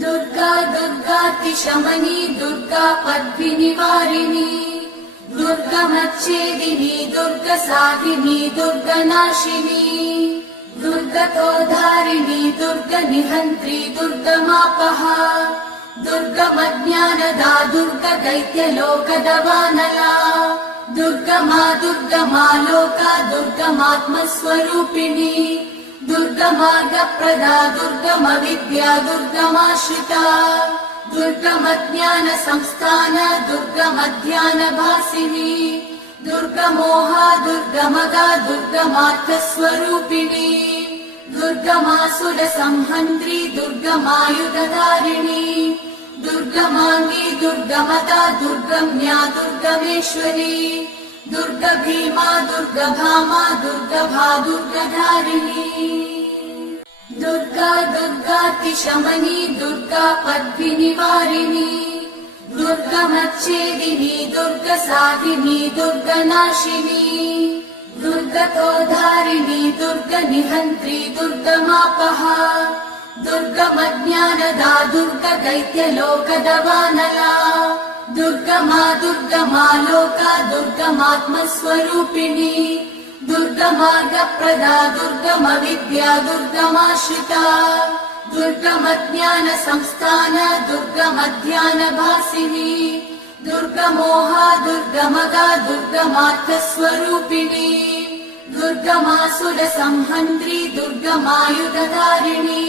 दुर्गा दुर्गातिशमनी दुर्गा पद्मिनिवारिणी दुर्गमच्छेदिनी दुर्गसाधिनी दुर्गनाशिनी दुर्गतोधारिणी दुर्गनिहन्त्री दुर्गमापहा दुर्गमज्ञानदा दुर्गदैत्यलोकदवानला दुर्गमा दुर्गमा लोका दुर्गमात्मस्वरूपिणी दुर्गमार्गप्रदा दुर्गमविद्या दुर्गमाश्रिता दुर्गमज्ञानसंस्थान दुर्गमध्यानभासिनी दुर्गमोहा दुर्गमगा दुर्गमार्थस्वरूपिणी दुर्गमासुरसंहन्त्री दुर्गमायुधधारिणी दुर्गमाङ्गी दुर्गमदा दुर्गम्या दुर्गमेश्वरी दुर्गभीमा दुर्गभामा दुर्गभा दुर्गधारिणी दुर्गा दुर्गातिशमनी दुर्गा पद्मिनिवारिणी दुर्गमच्छेदिनी दुर्गसाधिनी दुर्गनाशिनी दुर्गतोधारिणी दुर्गनिहन्त्री दुर्गमापहा दुर्गमज्ञानदा दुर्गदैत्यलोकदवानला दुर्गमा दुर्गमा लोका दुर्गमात्मस्वरूपिणी दुर्गमार्गप्रदा दुर्गमविद्या दुर्गमाश्रिता दुर्गमज्ञानसंस्थान दुर्गमध्यानभासिनी दुर्गमोहा दुर्गमगा दुर्गमार्थस्वरूपिणी दुर्गमासुरसंहन्त्री दुर्गमायुधधारिणी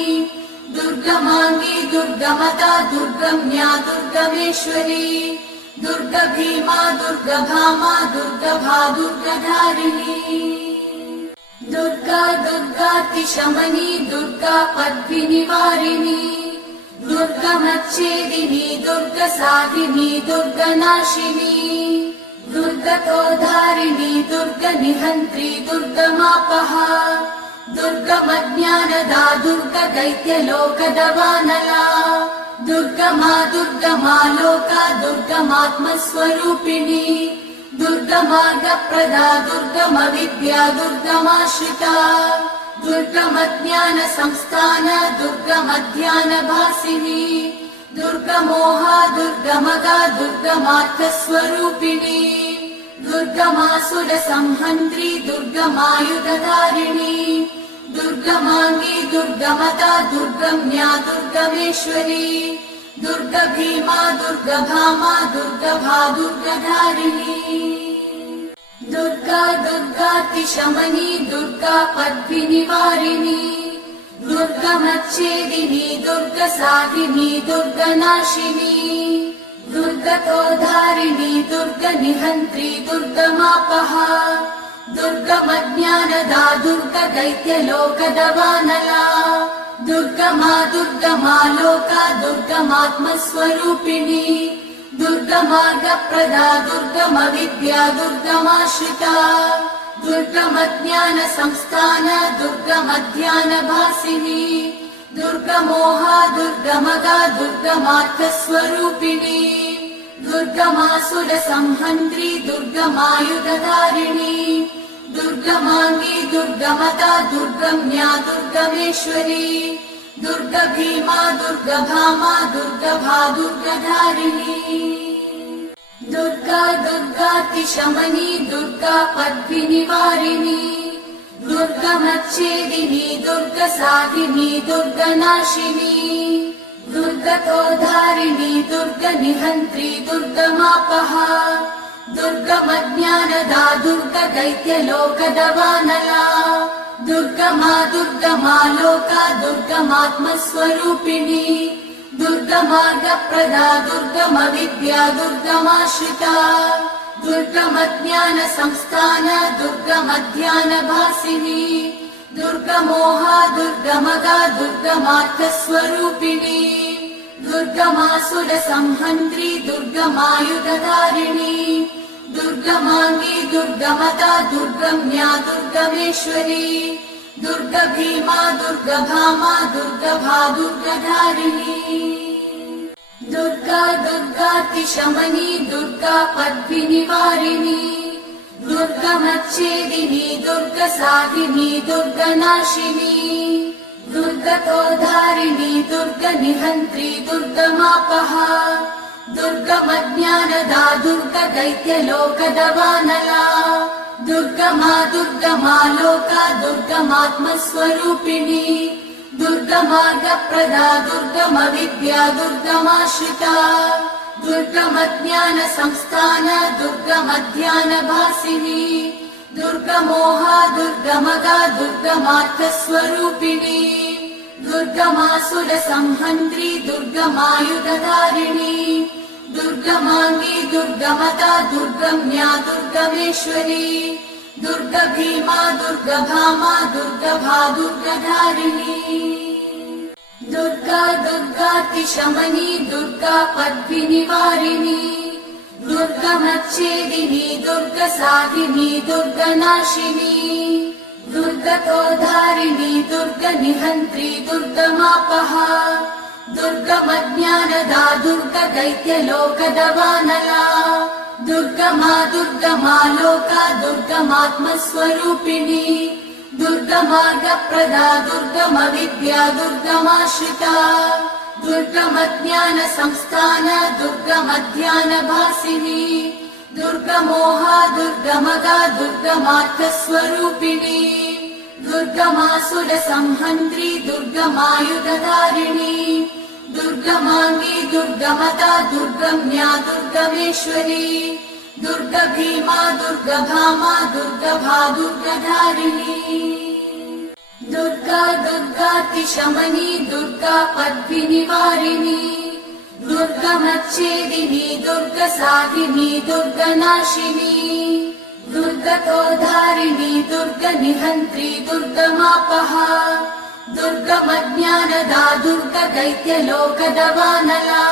दुर्गमाङ्गी दुर्गमदा दुर्गम्या दुर्गमेश्वरी दुर्गभीमा दुर्गभामा दुर्गभा दुर्गधारिणी दुर्गा दुर्गातिशमनी दुर्गा पद्मिनिवारिणी दुर्गमच्छेदिनी दुर्गसाधिनी दुर्गनाशिनी दुर्गतोधारिणी दुर्गनिहन्त्री दुर्गमापहा दुर्गमज्ञानदा दुर्गदैत्यलोकदवानला दुर्गमा दुर्गमा लोका दुर्गमात्मस्वरूपिणी दुर्गमार्गप्रदा दुर्गमविद्या दुर्गमाश्रिता दुर्गमज्ञानसंस्थान दुर्गमध्यानभासिनी दुर्गमोहा दुर्गमगा दुर्गमार्थस्वरूपिणी दुर्गमासुरसंहन्त्री दुर्गमायुधधारिणी दुर्गमाङ्गी दुर्गमदा दुर्गम्या दुर्गमेश्वरी दुर्गभीमा दुर्गभामा दुर्गभा दुर्गधारिणी दुर्गा दुर्गातिशमनी दुर्गा पद्मिनिवारिणी दुर्गमच्छेदिनी दुर्गसाधिनी दुर्गनाशिनी दुर्गतोधारिणी दुर्गनिहन्त्री दुर्गमापहा दुर्गमज्ञानदा दुर्गदैत्यलोकदवानला दुर्गमा दुर्गमा लोका दुर्गमात्मस्वरूपिणी दुर्गमार्गप्रदा दुर्गमविद्या दुर्गमाश्रिता दुर्गमज्ञानसंस्थान दुर्गमध्यानभासिनी दुर्गमोहा दुर्गमगा दुर्गमार्थस्वरूपिणी दुर्गमासुरसंहन्त्री दुर्गमायुधधारिणी दुर्गमाङ्गी दुर्गमदा दुर्गम्या दुर्गमेश्वरी दुर्गभीमा दुर्गभामा दुर्गभा दुर्गधारिणी दुर्गा दुर्गातिशमनी दुर्गा पद्मिनिवारिणी दुर्गमच्छेदिनी दुर्गसाधिनी दुर्गनाशिनी दुर्गतोधारिणी दुर्गनिहन्त्री दुर्गमापहा दुर्गमज्ञानदा दुर्गदैत्यलोकदवानला दुर्गमा दुर्गमा लोका दुर्गमात्मस्वरूपिणी दुर्गमार्गप्रदा दुर्गमविद्या दुर्गमाश्रिता दुर्गमज्ञानसंस्थान दुर्गमध्यानभासिनी दुर्गमोहा दुर्गमगा दुर्गमार्थस्वरूपिणी दुर्गमासुरसंहन्त्री दुर्गमायुधधारिणी दुर्गमाङ्गी दुर्गमदा दुर्गम्या दुर्गमेश्वरी दुर्गभीमा दुर्गभामा दुर्गभा दुर्गधारिणी दुर्गा दुर्गातिशमनी दुर्गा पद्मिनिवारिणी दुर्गमच्छेदिनी दुर्गसाधिनी दुर्गनाशिनी दुर्गतोद्धारिणी दुर्गनिहन्त्री दुर्गमापहा दुर्गमज्ञानदा दुर्गदैत्यलोकदवानला दुर्गमा दुर्गमा लोका दुर्गमात्मस्वरूपिणी दुर्गमार्गप्रदा दुर्गमविद्या दुर्गमाश्रिता दुर्गमज्ञानसंस्थान दुर्गमध्यानभासिनी दुर्गमोहा दुर्गमगा दुर्गमार्थस्वरूपिणी दुर्गमासुरसंहन्त्री दुर्गमायुधधारिणी दुर्गमाङ्गी दुर्गमता दुर्गम्या दुर्गमेश्वरी दुर्गभीमा दुर्गभामा दुर्गभा दुर्गधारिणी दुर्गा दुर्गातिशमनी दुर्गा पद्विनिवारिणी दुर्गमच्छेदिनी दुर्गसाधिनी दुर्गनाशिनी दुर्गतोद्धारिणी दुर्गनिहन्त्री दुर्गमापहा दुर्गमज्ञानदा दुर्गदैत्यलोकदवानला दुर्गमा दुर्गमा लोका दुर्गमात्मस्वरूपिणी दुर्गमार्गप्रदा दुर्गमविद्या दुर्गमाश्रिता दुर्गमज्ञानसंस्थान दुर्गमध्यानभासिनी दुर्गमोहा दुर्गमगा दुर्गमार्थस्वरूपिणी दुर्गमासुरसंहन्त्री दुर्गमायुधधारिणी दुर्गमाङ्गी दुर्गमता दुर्गम्या दुर्गमेश्वरी दुर्गभीमा दुर्गभामा दुर्गभा दुर्गधारिणी दुर्गा दुर्गातिशमनी दुर्गा पद्विनिवारिणी दुर्गमच्छेदिनी दुर्गसाधिनी दुर्गनाशिनी दुर्गतोद्धारिणी दुर्गनिहन्त्री दुर्गमापहा दुर्गमज्ञानदा दुर्गदैत्यलोकदवानला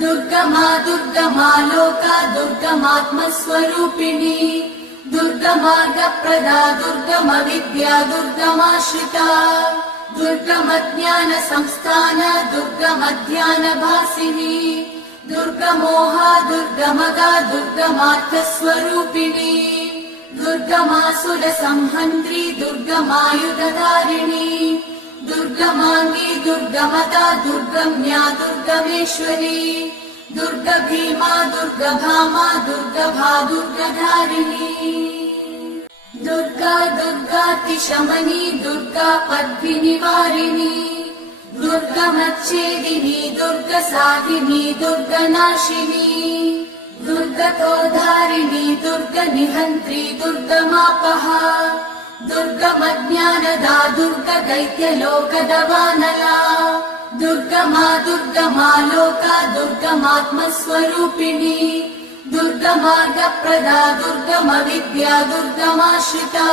दुर्गमा दुर्गमा लोका दुर्गमात्मस्वरूपिणी दुर्गमार्गप्रदा दुर्गमविद्या दुर्गमाश्रिता दुर्गमज्ञानसंस्थान दुर्गमध्यानभासिनी दुर्गमोहा दुर्गमगा दुर्गमार्थस्वरूपिणी दुर्गमासुरसंहन्त्री दुर्गमायुधधारिणी दुर्गमाङ्गी दुर्गमता दुर्गम्या दुर्गमेश्वरी दुर्गभीमा दुर्गभामा दुर्गभा दुर्गधारिणी दुर्गा दुर्गातिशमनी दुर्गा पद्विनिवारिणी दुर्गमच्छेदिनी दुर्गसाधिनी दुर्गनाशिनी दुर्गतोद्धारिणी दुर्गनिहन्त्री दुर्गमापहा दुर्गमज्ञानदा दुर्गदैत्यलोकदवानला दुर्गमा दुर्गमा लोका दुर्गमात्मस्वरूपिणी दुर्गमार्गप्रदा दुर्गमविद्या दुर्गमाश्रिता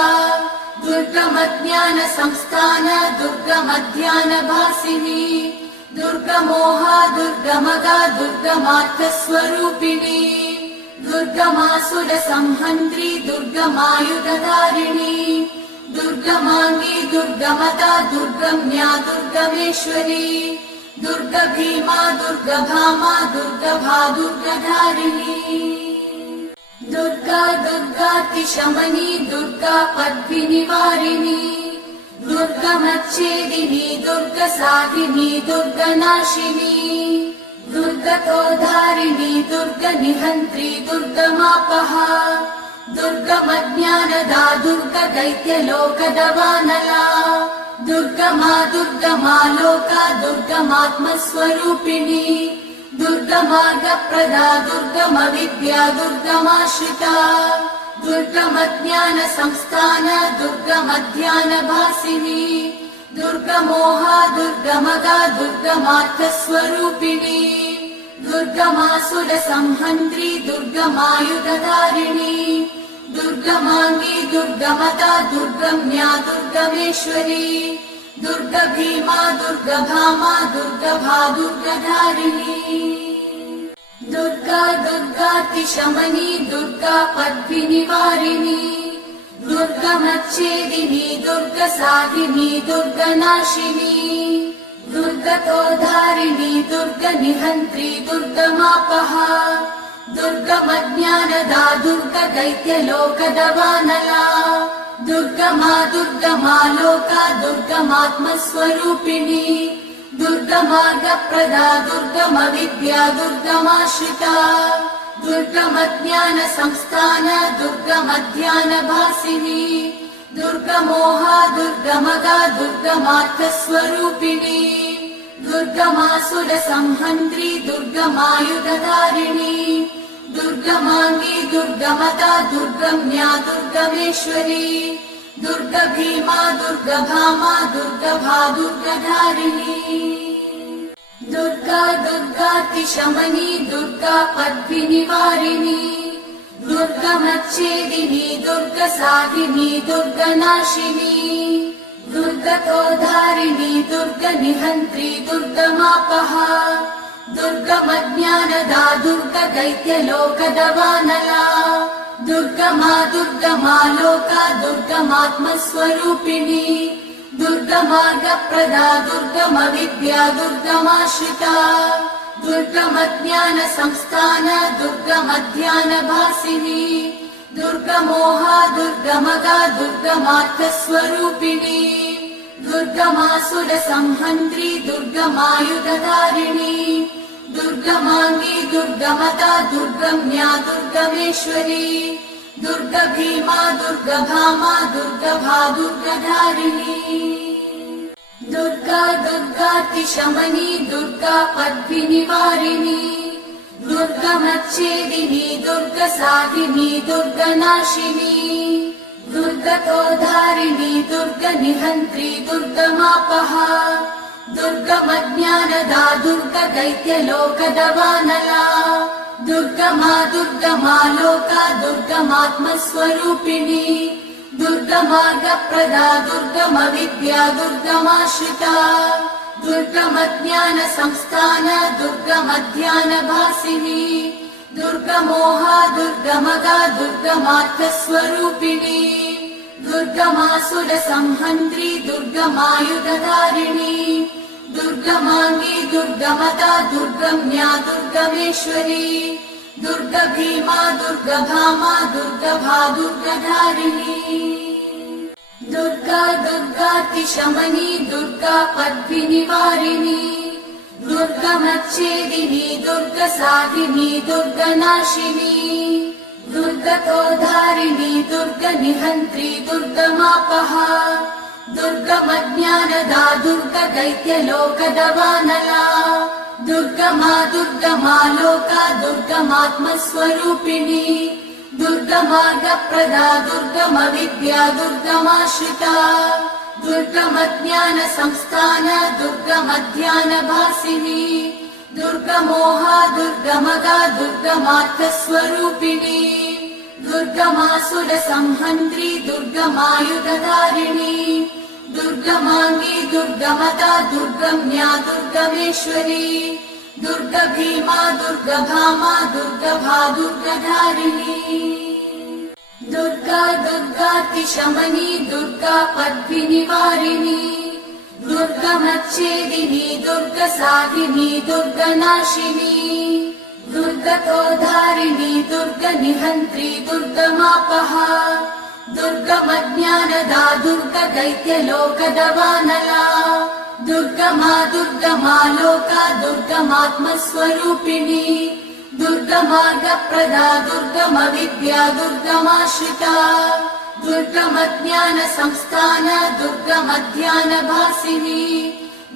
दुर्गमज्ञानसंस्थान दुर्गमध्यानभासिनी दुर्गमोहा दुर्गमगा दुर्गमार्थस्वरूपिणी दुर्गमासुरसंहन्त्री दुर्गमायुधधारिणी दुर्गमाङ्गी दुर्गमता दुर्गम्या दुर्गमेश्वरी दुर्गभीमा दुर्गभामा दुर्गभा दुर्गधारिणी दुर्गा दुर्गातिशमनी दुर्गा पद्विनिवारिणी दुर्गमच्छेदिनी दुर्गसाधिनी दुर्गनाशिनी दुर्गतोद्धारिणी दुर्गनिहन्त्री दुर्गमापहा दुर्गमज्ञानदा दुर्गदैत्यलोकदवानला दुर्गमा दुर्गमा लोका दुर्गमात्मस्वरूपिणी दुर्गमार्गप्रदा दुर्गमविद्या दुर्गमाश्रिता दुर्गमज्ञानसंस्थान दुर्गमध्यानभासिनी दुर्गमोहा दुर्गमगा दुर्गमार्थस्वरूपिणी दुर्गमासुरसंहन्त्री दुर्गमायुधधारिणी दुर्गमाङ्गी दुर्गमता दुर्गम्या दुर्गमेश्वरी दुर्गभीमा दुर्गभामा दुर्गभा दुर्गधारिणी दुर्गा दुर्गातिशमनी दुर्गा पद्विनिवारिणी दुर्गमच्छेदिनी दुर्गसाधिनी दुर्गनाशिनी दुर्गतोद्धारिणी दुर्गनिहन्त्री दुर्गमापहा दुर्गमज्ञानदा दुर्गदैत्यलोकदवानला दुर्गमा दुर्गमा लोका दुर्गमात्मस्वरूपिणी दुर्गमार्गप्रदा दुर्गम विद्या दुर्गमाश्रिता दुर्गमज्ञान संस्थान दुर्गमध्यानभासिनी दुर्गमोहा दुर्गमगा दुर्गमार्थस्वरूपिणी दुर्गमासुर संहन्त्री दुर्गमायुधधारिणी दुर्गमांगी दुर्गमता दुर्गम्या दुर्गमेश्वरी दुर्गभीमा दुर्गभामा दुर्गभा दुर्गधारिणी दुर्गा दुर्गातिशमनी दुर्गा पद्मिनिवारिणी दुर्गमच्छेदिनी दुर्गसाधिनी दुर्गनाशिनी दुर्गतोधारिणी दुर्गनिहन्त्री दुर्गमापहा दुर्गमज्ञानदा दुर्गदैत्यलोकदवानला दुर्गमा दुर्गमा लोका दुर्गमात्मस्वरूपिणी दुर्गमार्गप्रदा दुर्गमविद्या दुर्गमाश्रिता दुर्गमज्ञान संस्थान दुर्गमध्यानभासिनी दुर्गमोहा दुर्गमगा दुर्गमार्थस्वरूपिणी दुर्गमासुर संहन्त्री दुर्गमायुधधारिणी दुर्गमांगी दुर्गमता दुर्गम्या दुर्गमेश्वरी दुर्गभीमा दुर्गभामा दुर्गभा दुर्गधारिणी दुर्गा दुर्गातिशमनी दुर्गा पद्मिनिवारिणी दुर्गमच्छेदिनी दुर्गसाधिनी दुर्गनाशिनी दुर्गतोधारिणी दुर्गनिहन्त्री दुर्गमापहा दुर्गमज्ञानदा दुर्गदैत्यलोकदवानला दुर्गमा दुर्गमा लोका दुर्गमात्मस्वरूपिणी दुर्गमार्गप्रदा दुर्गमविद्या दुर्गमाश्रिता दुर्गमज्ञान संस्थान दुर्गमध्यानभासिनी दुर्गमोहा दुर्गमगा दुर्गमार्थस्वरूपिणी दुर्गमासुर संहन्त्री दुर्गमायुधधारिणी दुर्गमांगी दुर्गमता दुर्गम्या दुर्गमेश्वरी दुर्गभीमा दुर्गभामा दुर्गभा दुर्गधारिणी दुर्गा दुर्गातिशमनी दुर्गा पद्मिनिवारिणी दुर्गमच्छेदिनी दुर्गसाधिनी दुर्गनाशिनी दुर्गतोधारिणी दुर्गनिहन्त्री दुर्गमापहा दुर्गमज्ञानदा दुर्गदैत्यलोकदवानला दुर्गमा दुर्गमा लोका दुर्गमात्मस्वरूपिणी दुर्गमार्गप्रदा दुर्गमविद्या दुर्गमाश्रिता दुर्गमज्ञान संस्थान दुर्गमध्यानभासिनी दुर्गमोहा दुर्गमगा दुर्गमार्थस्वरूपिणी दुर्गमासुर संहन्त्री दुर्गमायुधधारिणी दुर्गमांगी दुर्गमता दुर्गम्या दुर्गमेश्वरी दुर्गभीमा दुर्गभामा दुर्गभा दुर्गधारिणी दुर्गा दुर्गातिशमनी दुर्गा पद्मिनिवारिणी दुर्गमच्छेदिनी दुर्गसाधिनी दुर्गनाशिनी दुर्गतोधारिणी दुर्गनिहन्त्री दुर्गमापहा दुर्गमज्ञानदा दुर्गदैत्यलोकदवानला दुर्गमा दुर्गमा लोका दुर्गमात्मस्वरूपिणी दुर्गमार्गप्रदा दुर्गमविद्या दुर्गमाश्रिता दुर्गमज्ञान संस्थान दुर्गमध्यानभासिनी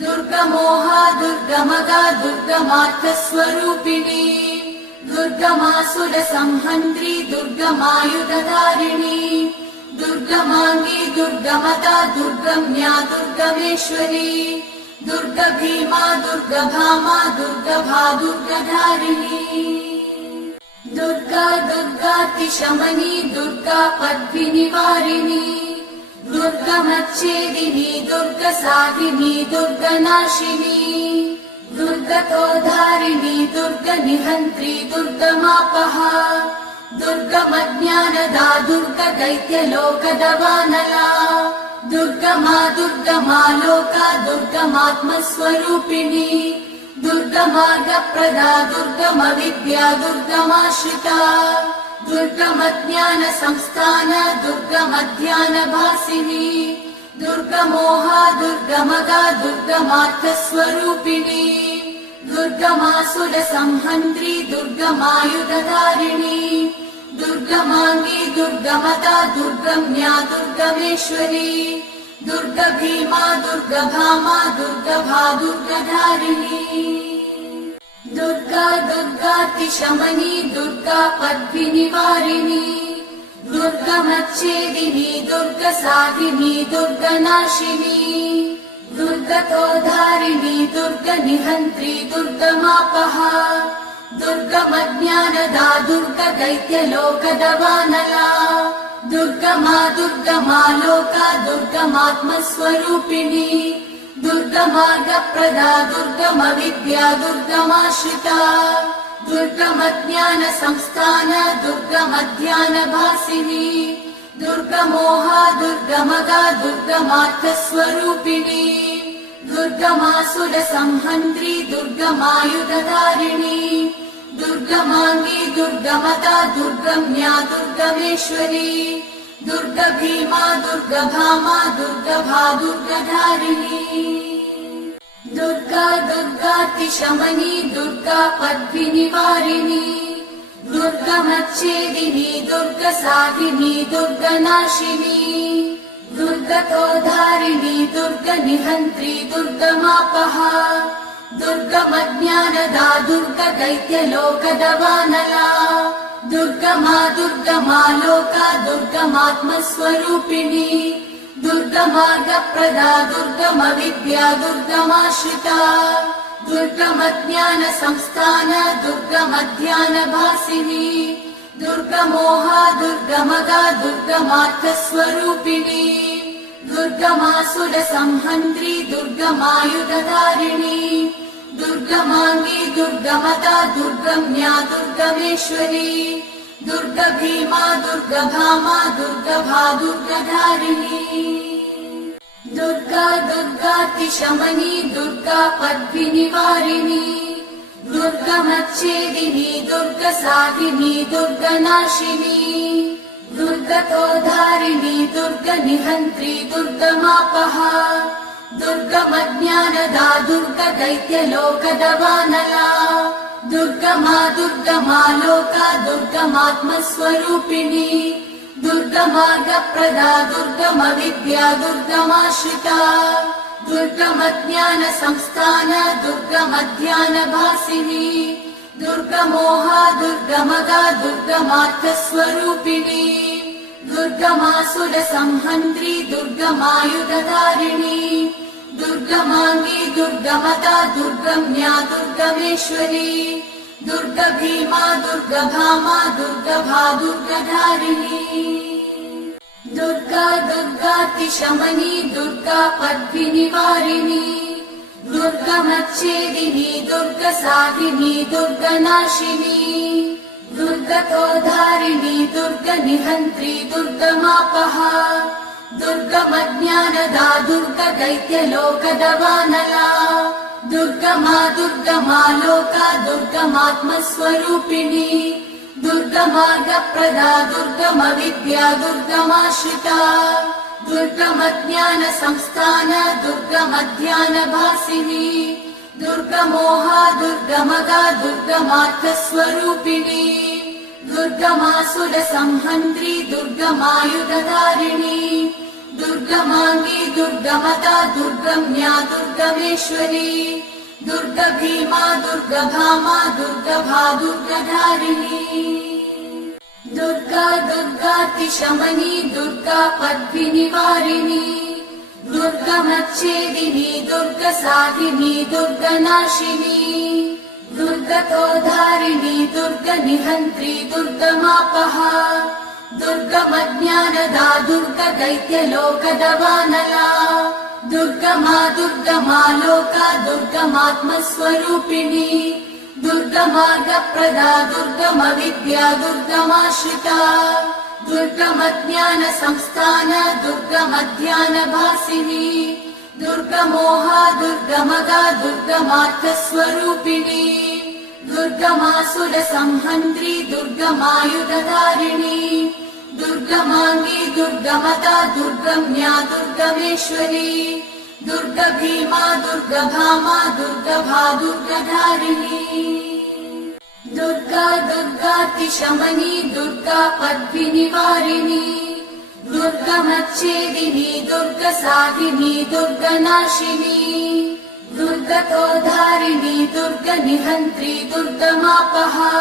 दुर्गमोहा दुर्गमगा दुर्गमार्थस्वरूपिणी दुर्गमासुर संहन्त्री दुर्गमायुधधारिणी दुर्गमांगी दुर्गमता दुर्गम्या दुर्गमेश्वरी दुर्गभीमा दुर्गभामा दुर्गभा दुर्गधारिणी दुर्गा दुर्गातिशमनी दुर्गा पद्मिनिवारिणी दुर्गमच्छेदिनी दुर्गसाधिनी दुर्गनाशिनी दुर्गतोधारिणी दुर्गनिहन्त्री दुर्गमापहा दुर्गमज्ञानदा दुर्गदैत्यलोकदवानला दुर्गमा दुर्गमा लोका दुर्गमात्मस्वरूपिणी दुर्गमार्गप्रदा दुर्गमविद्या दुर्गमाश्रिता दुर्गमज्ञानसंस्थान दुर्गमध्यानभासिनी दुर्गमोहा दुर्गमगा दुर्गमार्थस्वरूपिणी दुर्गमासुरसंहन्त्री दुर्गमायुधधारिणी दुर्गमाङ्गी दुर्गमदा दुर्गम्या दुर्गमेश्वरी दुर्गभीमा दुर्गभामा दुर्गभा दुर्गधारिणी दुर्गा दुर्गातिशमनी दुर्गा पद्मिनिवारिणी दुर्गमच्छेदिनी दुर्गसाधिनी दुर्गनाशिनी दुर्गतोधारिणी दुर्गनिहन्त्री दुर्गमापहा दुर्गमज्ञानदा दुर्गदैत्यलोकदवानला दुर्गमा दुर्गमा लोका दुर्गमात्मस्वरूपिणी दुर्गमार्गप्रदा दुर्गमविद्या दुर्गमाश्रिता दुर्गमज्ञानसंस्थान दुर्गमध्यानभासिनी दुर्गमोहा दुर्गमगा दुर्गमार्थस्वरूपिणी दुर्गमासुरसंहन्त्री दुर्गमायुधधारिणी दुर्गमाङ्गी दुर्गमदा दुर्गम्या दुर्गमेश्वरी दुर्गभीमा दुर्गभामा दुर्गभा दुर्गधारिणी दुर्गा दुर्गातिशमनी दुर्गा पद्मिनिवारिणी दुर्गमच्छेदिनी दुर्गसाधिनी दुर्गनाशिनी दुर्गतोधारिणी दुर्गनिहन्त्री दुर्गमापहा दुर्गमज्ञानदा दुर्गदैत्यलोकदवानला दुर्गमा दुर्गमा लोका दुर्गमात्मस्वरूपिणी दुर्गमार्गप्रदा दुर्गमविद्या दुर्गमाश्रिता दुर्गमज्ञानसंस्थान दुर्गमध्यानभासिनी दुर्गमोहा दुर्गमगा दुर्गमार्थस्वरूपिणी दुर्गमासुरसंहन्त्री दुर्गमायुधधारिणी दुर्गमाङ्गी दुर्गमदा दुर्गम्या दुर्गमेश्वरी दुर्गभीमा दुर्गभामा दुर्गभा दुर्गधारिणी दुर्गा दुर्गातिशमनी दुर्गा पद्मिनिवारिणी दुर्गमच्छेदिनी दुर्गसाधिनी दुर्गनाशिनी दुर्गतोधारिणी दुर्गनिहन्त्री दुर्गमापहा दुर्गमज्ञानदा दुर्गदैत्यलोकदवानला दुर्गमा दुर्गमा लोका दुर्गमात्मस्वरूपिणी दुर्गमार्गप्रदा दुर्गमविद्या दुर्गमाश्रिता दुर्गमज्ञानसंस्थान दुर्गमध्यानभासिनी दुर्गमोहा दुर्गमगा दुर्गमार्थस्वरूपिणी दुर्गमासुरसंहन्त्री दुर्गमायुधधारिणी दुर्गमाङ्गी दुर्गमदा दुर्गम्या दुर्गमेश्वरी दुर्गभीमा दुर्गभामा दुर्गभा दुर्गधारिणी दुर्गा दुर्गातिशमनी दुर्गा पद्मिनिवारिणी दुर्गमच्छेदिनी दुर्गसाधिनी दुर्गनाशिनी दुर्गतोधारिणी दुर्गनिहन्त्री दुर्गमापहा दुर्गमज्ञानदा दुर्गदैत्यलोकदवानला दुर्गमा दुर्गमा लोका दुर्गमात्मस्वरूपिणी दुर्गमार्गप्रदा दुर्गमविद्या दुर्गमाश्रिता दुर्गमज्ञानसंस्थान दुर्गमध्यानभासिनी दुर्गमोहा दुर्गमगा दुर्गमार्थस्वरूपिणी दुर्गमासुरसंहन्त्री दुर्गमायुधधारिणी दुर्गमाङ्गी दुर्गमदा दुर्गम्या दुर्गमेश्वरी दुर्गभीमा दुर्गभामा दुर्गभा दुर्गधारिणी दुर्गा दुर्गातिशमनी दुर्गा पद्मिनिवारिणी दुर्गमच्छेदिनी दुर्गसाधिनी दुर्गनाशिनी दुर्गतोधारिणी दुर्गनिहन्त्री दुर्गमापहा दुर्गमज्ञानदा दुर्गदैत्यलोकदवानला दुर्गमा दुर्गमा लोका दुर्गमात्मस्वरूपिणी दुर्गमार्गप्रदा दुर्गमविद्या दुर्गमाश्रिता दुर्गमज्ञानसंस्थान दुर्गमध्यानभासिनी दुर्गमोहा दुर्गमगा दुर्गमार्थस्वरूपिणी दुर्गमासुरसंहन्त्री दुर्गमायुधधारिणी दुर्गमाङ्गी दुर्गमता दुर्गम्या दुर्गमेश्वरी दुर्गभीमा दुर्गभामा दुर्गभा दुर्गधारिणी दुर्गा दुर्गातिशमनी दुर्गा पद्मिनिवारिणी दुर्गमच्छेदिनी दुर्गसाधिनी दुर्गनाशिनी दुर्गतोधारिणी दुर्गनिहन्त्री दुर्गमापहा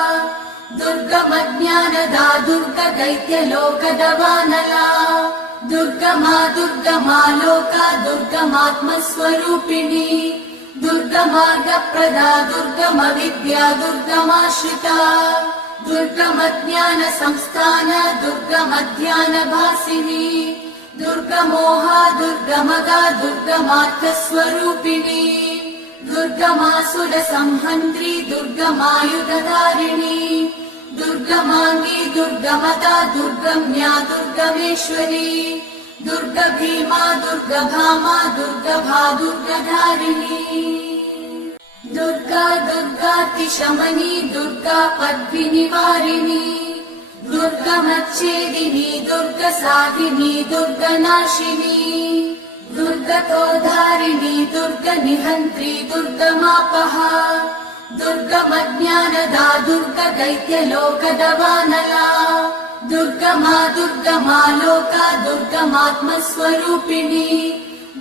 दुर्गमज्ञानदा दुर्गदैत्यलोकदवानला दुर्गमा दुर्गमा लोका दुर्गमात्मस्वरूपिणी दुर्गमार्गप्रदा दुर्गमविद्या दुर्गमाश्रिता दुर्गमज्ञानसंस्थान दुर्गमध्यानभासिनी दुर्गमोहा दुर्गमगा दुर्गमार्थस्वरूपिणी दुर्गमासुरसंहन्त्री दुर्गमायुधधारिणी दुर्गमाङ्गी दुर्गमता दुर्गम्या दुर्गमेश्वरी दुर्गभीमा दुर्गभामा दुर्गभा दुर्गधारिणी दुर्गा दुर्गातिशमनी दुर्गा पद्मिनिवारिणी दुर्गमच्छेदिनी दुर्गसाधिनी दुर्गनाशिनी दुर्गतोधारिणी दुर्गनिहन्त्री दुर्गमापहा दुर्गमज्ञानदा दुर्गदैत्यलोकदवानला दुर्गमा दुर्गमा लोका दुर्गमात्मस्वरूपिणी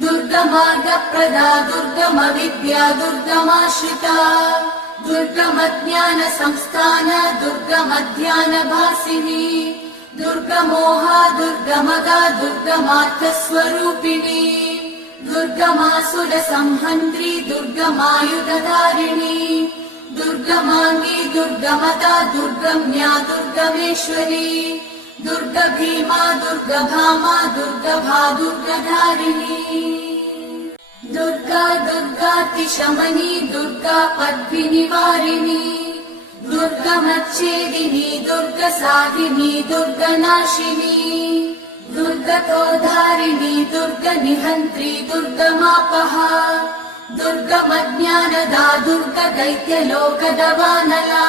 दुर्गमार्गप्रदा दुर्गमविद्या दुर्गमाश्रिता दुर्गमज्ञानसंस्थान दुर्गमध्यानभासिनी दुर्गमोहा दुर्गमगा दुर्गमार्थस्वरूपिणी दुर्गमासुरसंहन्त्री दुर्गमायुधधारिणी दुर्गमाङ्गी दुर्गमता दुर्गम्या दुर्गमेश्वरी दुर्गभीमा दुर्गभामा दुर्गभा दुर्गधारिणी दुर्गा दुर्गातिशमनी दुर्गा पद्मिनिवारिणी दुर्गमच्छेदिनी दुर्गसाधिनी दुर्गनाशिनी दुर्गतोधारिणी दुर्गनिहन्त्री दुर्गमापहा दुर्गमज्ञानदा दुर्गदैत्यलोकदवानला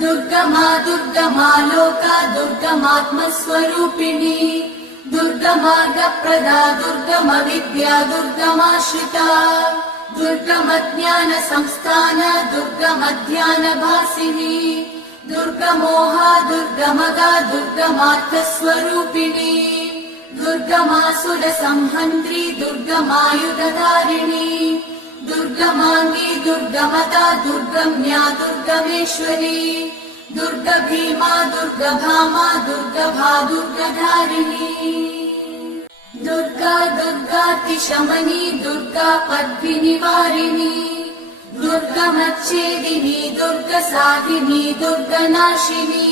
दुर्गमा दुर्गमा लोका दुर्गमात्मस्वरूपिणी दुर्गमार्गप्रदा दुर्गमविद्या दुर्गमाश्रिता दुर्गमज्ञानसंस्थान दुर्गमध्यानभासिनी दुर्गमोहा दुर्गमगा दुर्गमार्थस्वरूपिणी दुर्गमासुरसंहन्त्री दुर्गमायुधधारिणी दुर्गमाङ्गी दुर्गमता दुर्गम्या दुर्गमेश्वरी दुर्गभीमा दुर्गभामा दुर्गभा दुर्गधारिणी दुर्गा दुर्गातिशमनी दुर्गा पद्मिनिवारिणी दुर्गमच्छेदिनी दुर्गसाधिनी दुर्गनाशिनी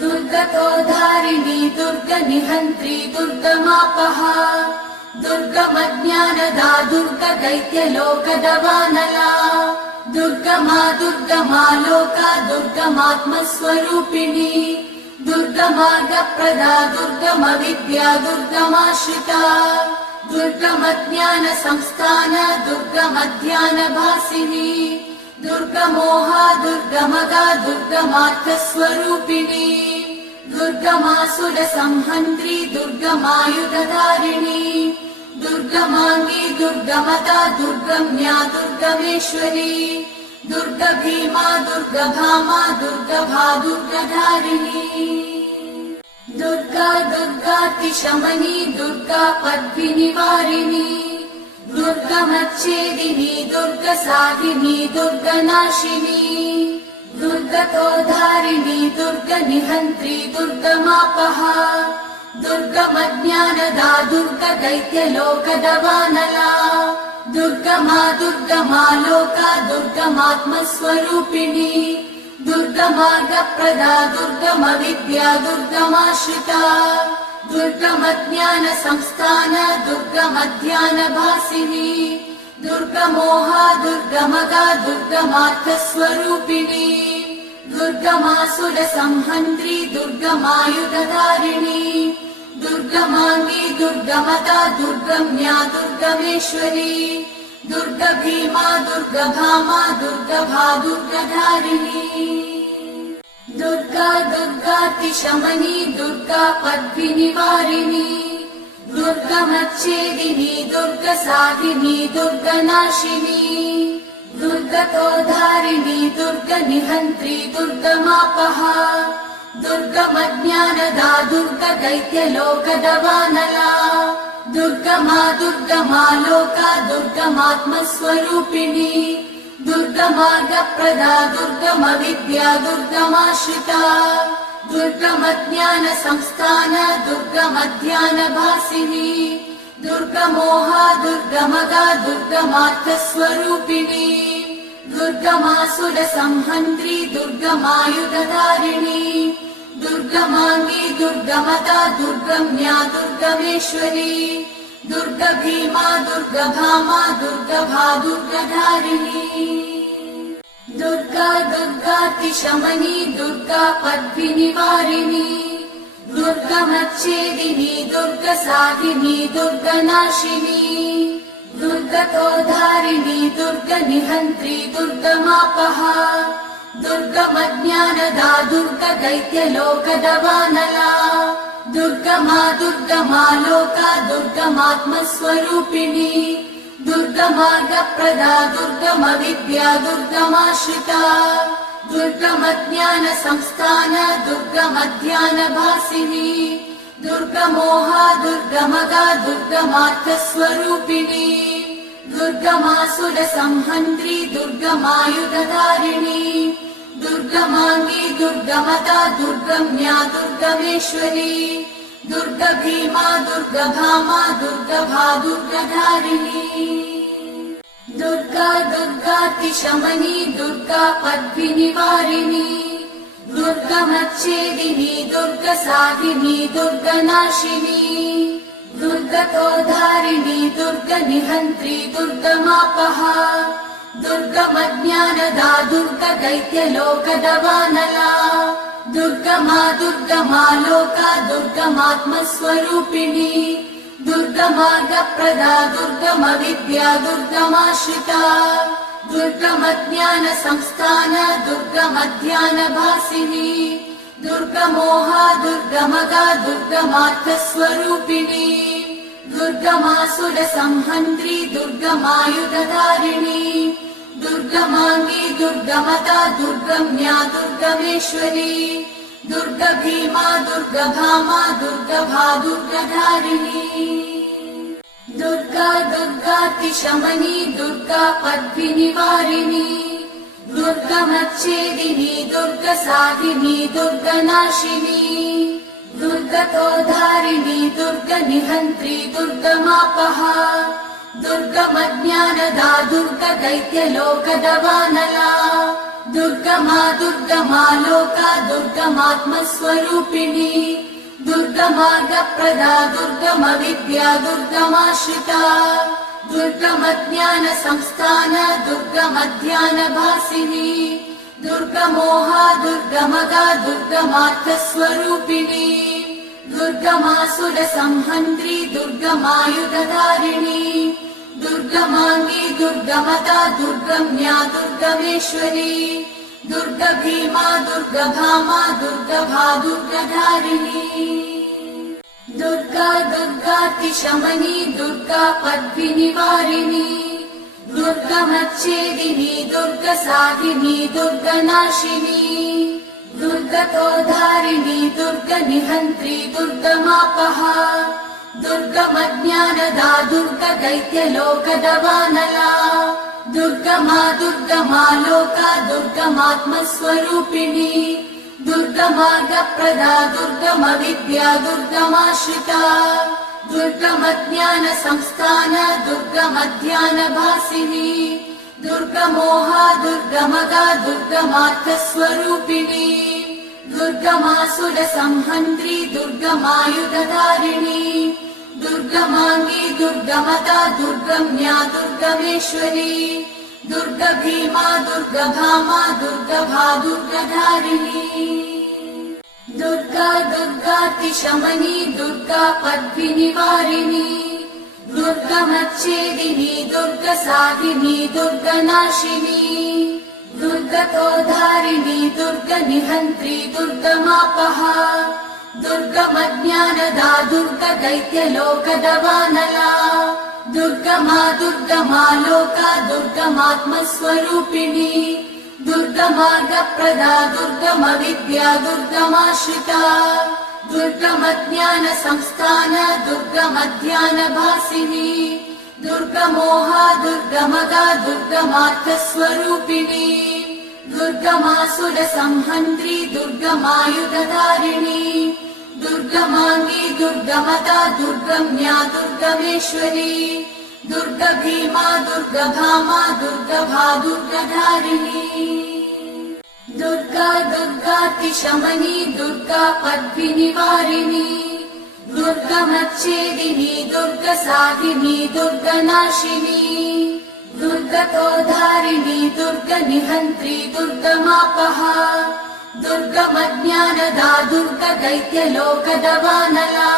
दुर्गतोधारिणी दुर्गनिहन्त्री दुर्गमापहा दुर्गमज्ञानदा दुर्गदैत्यलोकदवानला दुर्गमा दुर्गमा लोका दुर्गमात्मस्वरूपिणी दुर्गमार्गप्रदा दुर्गमविद्या दुर्गमाश्रिता दुर्गमज्ञानसंस्थान दुर्गमध्यानभासिनी दुर्गमोहा दुर्गमगा दुर्गमार्थस्वरूपिणी दुर्गमासुरसंहन्त्री दुर्गमायुधधारिणी दुर्गमाङ्गी दुर्गमता दुर्गम्या दुर्गमेश्वरी दुर्गभीमा दुर्गभामा दुर्गभा दुर्गधारिणी दुर्गा दुर्गातिशमनी दुर्गा पद्मिनिवारिणी दुर्गमच्छेदिनी दुर्गसाधिनी दुर्गनाशिनी दुर्गतोधारिणी दुर्गनिहन्त्री दुर्गमापहा दुर्गमज्ञानदा दुर्गदैत्यलोकदवानला दुर्गमा दुर्गमा लोका दुर्गमात्मस्वरूपिणी दुर्गमार्गप्रदा दुर्गमविद्या दुर्गमाश्रिता दुर्गमज्ञानसंस्थान दुर्गमध्यानभासिनी दुर्गमोहा दुर्गमगा दुर्गमार्थस्वरूपिणी दुर्गमासुरसंहन्त्री दुर्गमायुधधारिणी दुर्गमाङ्गी दुर्गमता दुर्गम्या दुर्गमेश्वरी दुर्गा भीमा दुर्गा भामा दुर्गा भा दुर्गाधारिणी दुर्गा दुर्गातिशमनी दुर्गा पद्मिनिवारिणी दुर्गा मच्छेदिनी दुर्गा साधिनी दुर्गा नाशिनी दुर्गा तोधारिणी दुर्गा निहन्त्री दुर्गा मापहा दुर्गा मज्ञानदा दुर्गा दैत्यलोकदवानला दुर्गा मा लोका दुर्गा मात्मस्वरूपिणी दुर्गा मार्गप्रदा दुर्गा विद्या दुर्गा माश्रिता दुर्गा ज्ञान संस्थान दुर्गा ध्यान भासिनी दुर्गा मोहा दुर्गा मगा दुर्गा मार्थस्वरूपिणी दुर्गा मासुर संहन्त्री दुर्गा मायुधधारिणी दुर्गा मांगी दुर्गा मदा दुर्गम्या दुर्गमेश्वरी दुर्गा भीमा दुर्गा भामा दुर्गा भा दुर्गाधारिणी दुर्गा दुर्गातिशमनी दुर्गा पद्मिनिवारिणी दुर्गा मच्छेदिनी दुर्गा साधिनी दुर्गा नाशिनी दुर्गा तोधारिणी दुर्गा निहन्त्री दुर्गा मापहा दुर्गा मज्ञानदा दुर्गा दैत्यलोकदवानला दुर्गा मा लोका दुर्गा मात्मस्वरूपिणी दुर्गा मार्गप्रदा दुर्गा विद्या दुर्गा माश्रिता दुर्गा ज्ञान संस्थान दुर्गा ध्यान भासिनी दुर्गा मोहा दुर्गा मगा दुर्गा मार्थस्वरूपिणी दुर्गा मासुर संहन्त्री दुर्गा मायुधधारिणी दुर्गा मांगी दुर्गा मदा दुर्गम्या दुर्गमेश्वरी दुर्गा भीमा दुर्गा भामा दुर्गा भा दुर्गाधारिणी दुर्गा दुर्गातिशमनी दुर्गा पद्मिनिवारिणी दुर्गा मच्छेदिनी दुर्गा साधिनी दुर्गा नाशिनी दुर्गा तोधारिणी दुर्गा निहन्त्री दुर्गा मापहा दुर्गा मज्ञानदा दुर्गा दैत्यलोकदवानला दुर्गा मा लोका दुर्गा मात्मस्वरूपिणी दुर्गा मार्गप्रदा दुर्गा विद्या दुर्गा माश्रिता दुर्गा ज्ञान संस्थान दुर्गा ध्यान भासिनी दुर्गा मोहा दुर्गा मगा दुर्गा मार्थस्वरूपिणी दुर्गा मासुर संहन्त्री दुर्गा मायुधधारिणी दुर्गा मांगी दुर्गा मदा दुर्गम्या दुर्गमेश्वरी दुर्गा भीमा दुर्गा भामा दुर्गा भा दुर्गाधारिणी दुर्गा दुर्गातिशमनी दुर्गा पद्मिनिवारिणी दुर्गा मच्छेदिनी दुर्गा साधिनी दुर्गा नाशिनी दुर्गा तोधारिणी दुर्गा निहन्त्री दुर्गा मापहा दुर्गा मज्ञानदा दुर्गा दैत्यलोकदवानला दुर्गा मा लोका दुर्गा मात्मस्वरूपिणी दुर्गा मार्गप्रदा दुर्गा विद्या दुर्गा माश्रिता दुर्गा ज्ञान संस्थान दुर्गा ध्यान भासिनी दुर्गा मोहा दुर्गा मगा दुर्गा मार्थस्वरूपिणी दुर्गा मासुर संहन्त्री दुर्गा मायुधधारिणी दुर्गा मांगी दुर्गा मदा दुर्गम्या दुर्गमेश्वरी दुर्गा भीमा दुर्गा भामा दुर्गा भा दुर्गाधारिणी दुर्गा दुर्गातिशमनी दुर्गा पद्मिनिवारिणी दुर्गा मच्छेदिनी दुर्गा साधिनी दुर्गा नाशिनी दुर्गा तोधारिणी दुर्गा निहन्त्री दुर्गा मापहा दुर्गा मज्ञानदा दुर्गा दैत्यलोकदवानला दुर्गा मा लोका दुर्गा मात्मस्वरूपिणी दुर्गा मार्गप्रदा दुर्गा विद्या दुर्गा माश्रिता दुर्गा ज्ञान संस्थान दुर्गा ध्यान भासिनी दुर्गा मोहा दुर्गा मगा दुर्गा मार्थस्वरूपिणी दुर्गा मासुर संहन्त्री दुर्गा मायुधधारिणी दुर्गा मांगी दुर्गा मदा दुर्गम्या दुर्गमेश्वरी दुर्गा भीमा दुर्गा भामा दुर्गा भा दुर्गाधारिणी दुर्गा दुर्गातिशमनी दुर्गा पद्मिनिवारिणी दुर्गमच्छेदिनी दुर्गसाधिनी दुर्गनाशिनी दुर्गतोद्धारिणी दुर्गनिहन्त्री दुर्गमापहा दुर्गमज्ञानदा दुर्गदैत्यलोकदवानला दुर्गमा दुर्गमा लोका दुर्गमात्मस्वरूपिणी दुर्गमार्गप्रदा दुर्गमविद्या दुर्गमाश्रिता दुर्गमज्ञानसंस्थान दुर्गमध्यानभासिनी दुर्गमोहा दुर्गमगा दुर्गमार्थस्वरूपिणी दुर्गमासुरसंहन्त्री दुर्गमायुधधारिणी दुर्गमाङ्गी दुर्गमदा दुर्गम्या दुर्गमेश्वरी दुर्गभीमा दुर्गभामा दुर्गभा दुर्गधारिणी दुर्गा दुर्गातिशमनी दुर्गा पद्मिनिवारिणी दुर्गमच्छेदिनी दुर्गसाधिनी दुर्गनाशिनी दुर्गतोद्धारिणी दुर्गनिहन्त्री दुर्गमापहा दुर्गमज्ञानदा दुर्गदैत्यलोकदवानला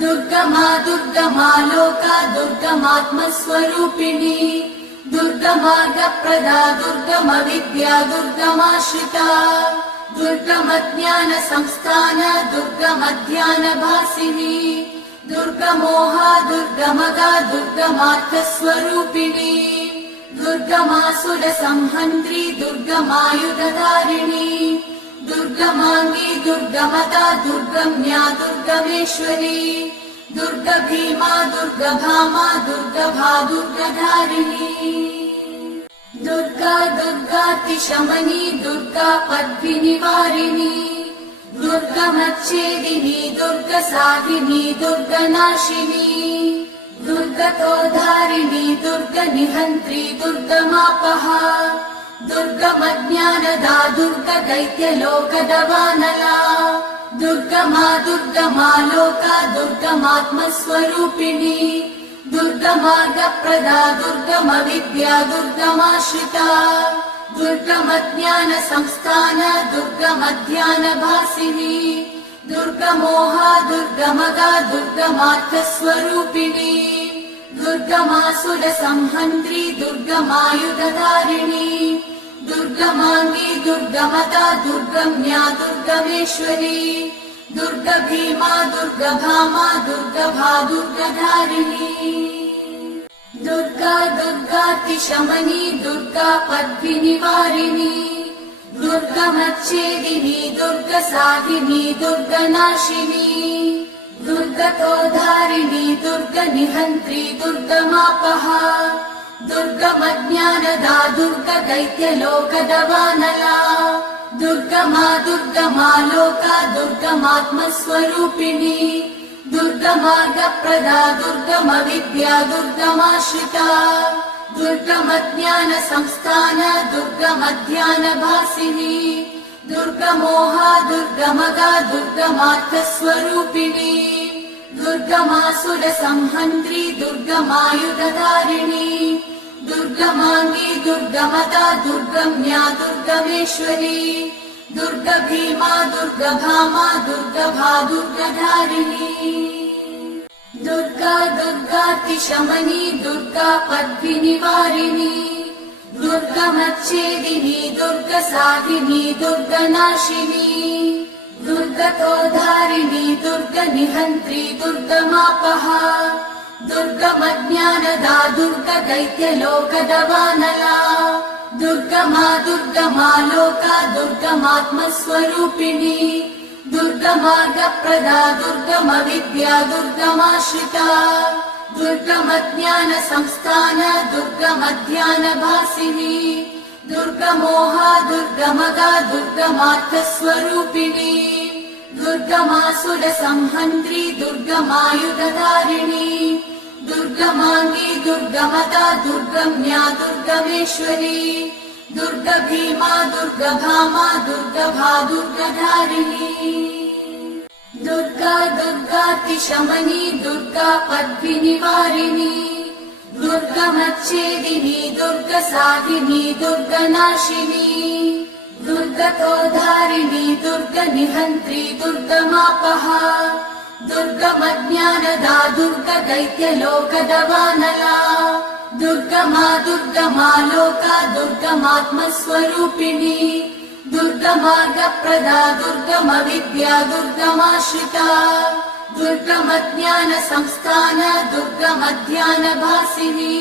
दुर्गमा दुर्गमा लोका दुर्गमात्मस्वरूपिणी दुर्गमार्गप्रदा दुर्गमविद्या दुर्गमाश्रिता दुर्गमज्ञानसंस्थान दुर्गमध्यानभासिनी दुर्गमोहा दुर्गमगा दुर्गमार्थस्वरूपिणी दुर्गमासुरसंहन्त्री दुर्गमायुधधारिणी दुर्गमाङ्गी दुर्गमदा दुर्गम्या दुर्गमेश्वरी दुर्गभीमा दुर्गभामा दुर्गभा दुर्गधारिणी दुर्गा दुर्गातिशमनी दुर्गा पद्मिनिवारिणी दुर्गमच्छेदिनी दुर्गसाधिनी दुर्गनाशिनी दुर्गतोद्धारिणी दुर्गनिहन्त्री दुर्गमापहा दुर्गमज्ञानदा दुर्गदैत्यलोकदवानला दुर्गमा दुर्गमा लोका दुर्गमात्मस्वरूपिणी दुर्गमार्गप्रदा दुर्गमविद्या दुर्गमाश्रिता दुर्गमज्ञानसंस्थान दुर्गमध्यानभासिनी दुर्गमोहा दुर्गमगा दुर्गमार्थस्वरूपिणी दुर्गमासुरसंहन्त्री दुर्गमायुधधारिणी दुर्गमाङ्गी दुर्गमदा दुर्गम्या दुर्गमेश्वरी दुर्गभीमा दुर्गभामा दुर्गभा दुर्गधारिणी दुर्गा दुर्गातिशमनी दुर्गा पद्मिनिवारिणी दुर्गमच्छेदिनी दुर्गसाधिनी दुर्गनाशिनी दुर्गतोद्धारिणी दुर्गनिहन्त्री दुर्गमापहा दुर्गमज्ञानदा दुर्गदैत्यलोकदवानला दुर्गमा दुर्गमा लोका दुर्गमात्मस्वरूपिणी दुर्गमार्गप्रदा दुर्गमविद्या दुर्गमाश्रिता दुर्गमज्ञानसंस्थान दुर्गमध्यानभासिनी दुर्गमोहा दुर्गमगा दुर्गमार्थस्वरूपिणी दुर्गमासुरसंहन्त्री दुर्गमायुधधारिणी दुर्गमाङ्गी दुर्गमदा दुर्गम्या दुर्गमेश्वरी दुर्गभीमा दुर्गभामा दुर्गभा दुर्गधारिणी दुर्गा दुर्गातिशमनी दुर्गा पद्मिनिवारिणी दुर्गमच्छेदिनी दुर्गसाधिनी दुर्गनाशिनी दुर्गतोद्धारिणी दुर्गनिहन्त्री दुर्गमापहा दुर्गमज्ञानदा दुर्गदैत्यलोकदवानला दुर्गमा दुर्गमा लोका दुर्गमात्मस्वरूपिणी दुर्गमार्गप्रदा दुर्गमविद्या दुर्गमाश्रिता दुर्गमज्ञानसंस्थान दुर्गमध्यानभासिनी दुर्गमोहा दुर्गमगा दुर्गमार्थस्वरूपिणी दुर्गमासुरसंहन्त्री दुर्गमायुधधारिणी दुर्गमाङ्गी दुर्गमदा दुर्गम्या दुर्गमेश्वरी दुर्गभीमा दुर्गभामा दुर्गभा दुर्गधारिणी दुर्गा दुर्गातिशमनी दुर्गा पद्मिनिवारिणी दुर्गमच्छेदिनी दुर्गसाधिनी दुर्गनाशिनी दुर्गतोद्धारिणी दुर्गनिहन्त्री दुर्गमापहा दुर्गमज्ञानदा दुर्गदैत्यलोकदवानला दुर्गमा दुर्गमा लोका दुर्गमात्मस्वरूपिणी दुर्गमार्गप्रदा दुर्गमविद्या दुर्गमाश्रिता दुर्गमज्ञानसंस्थान दुर्गमध्यानभासिनी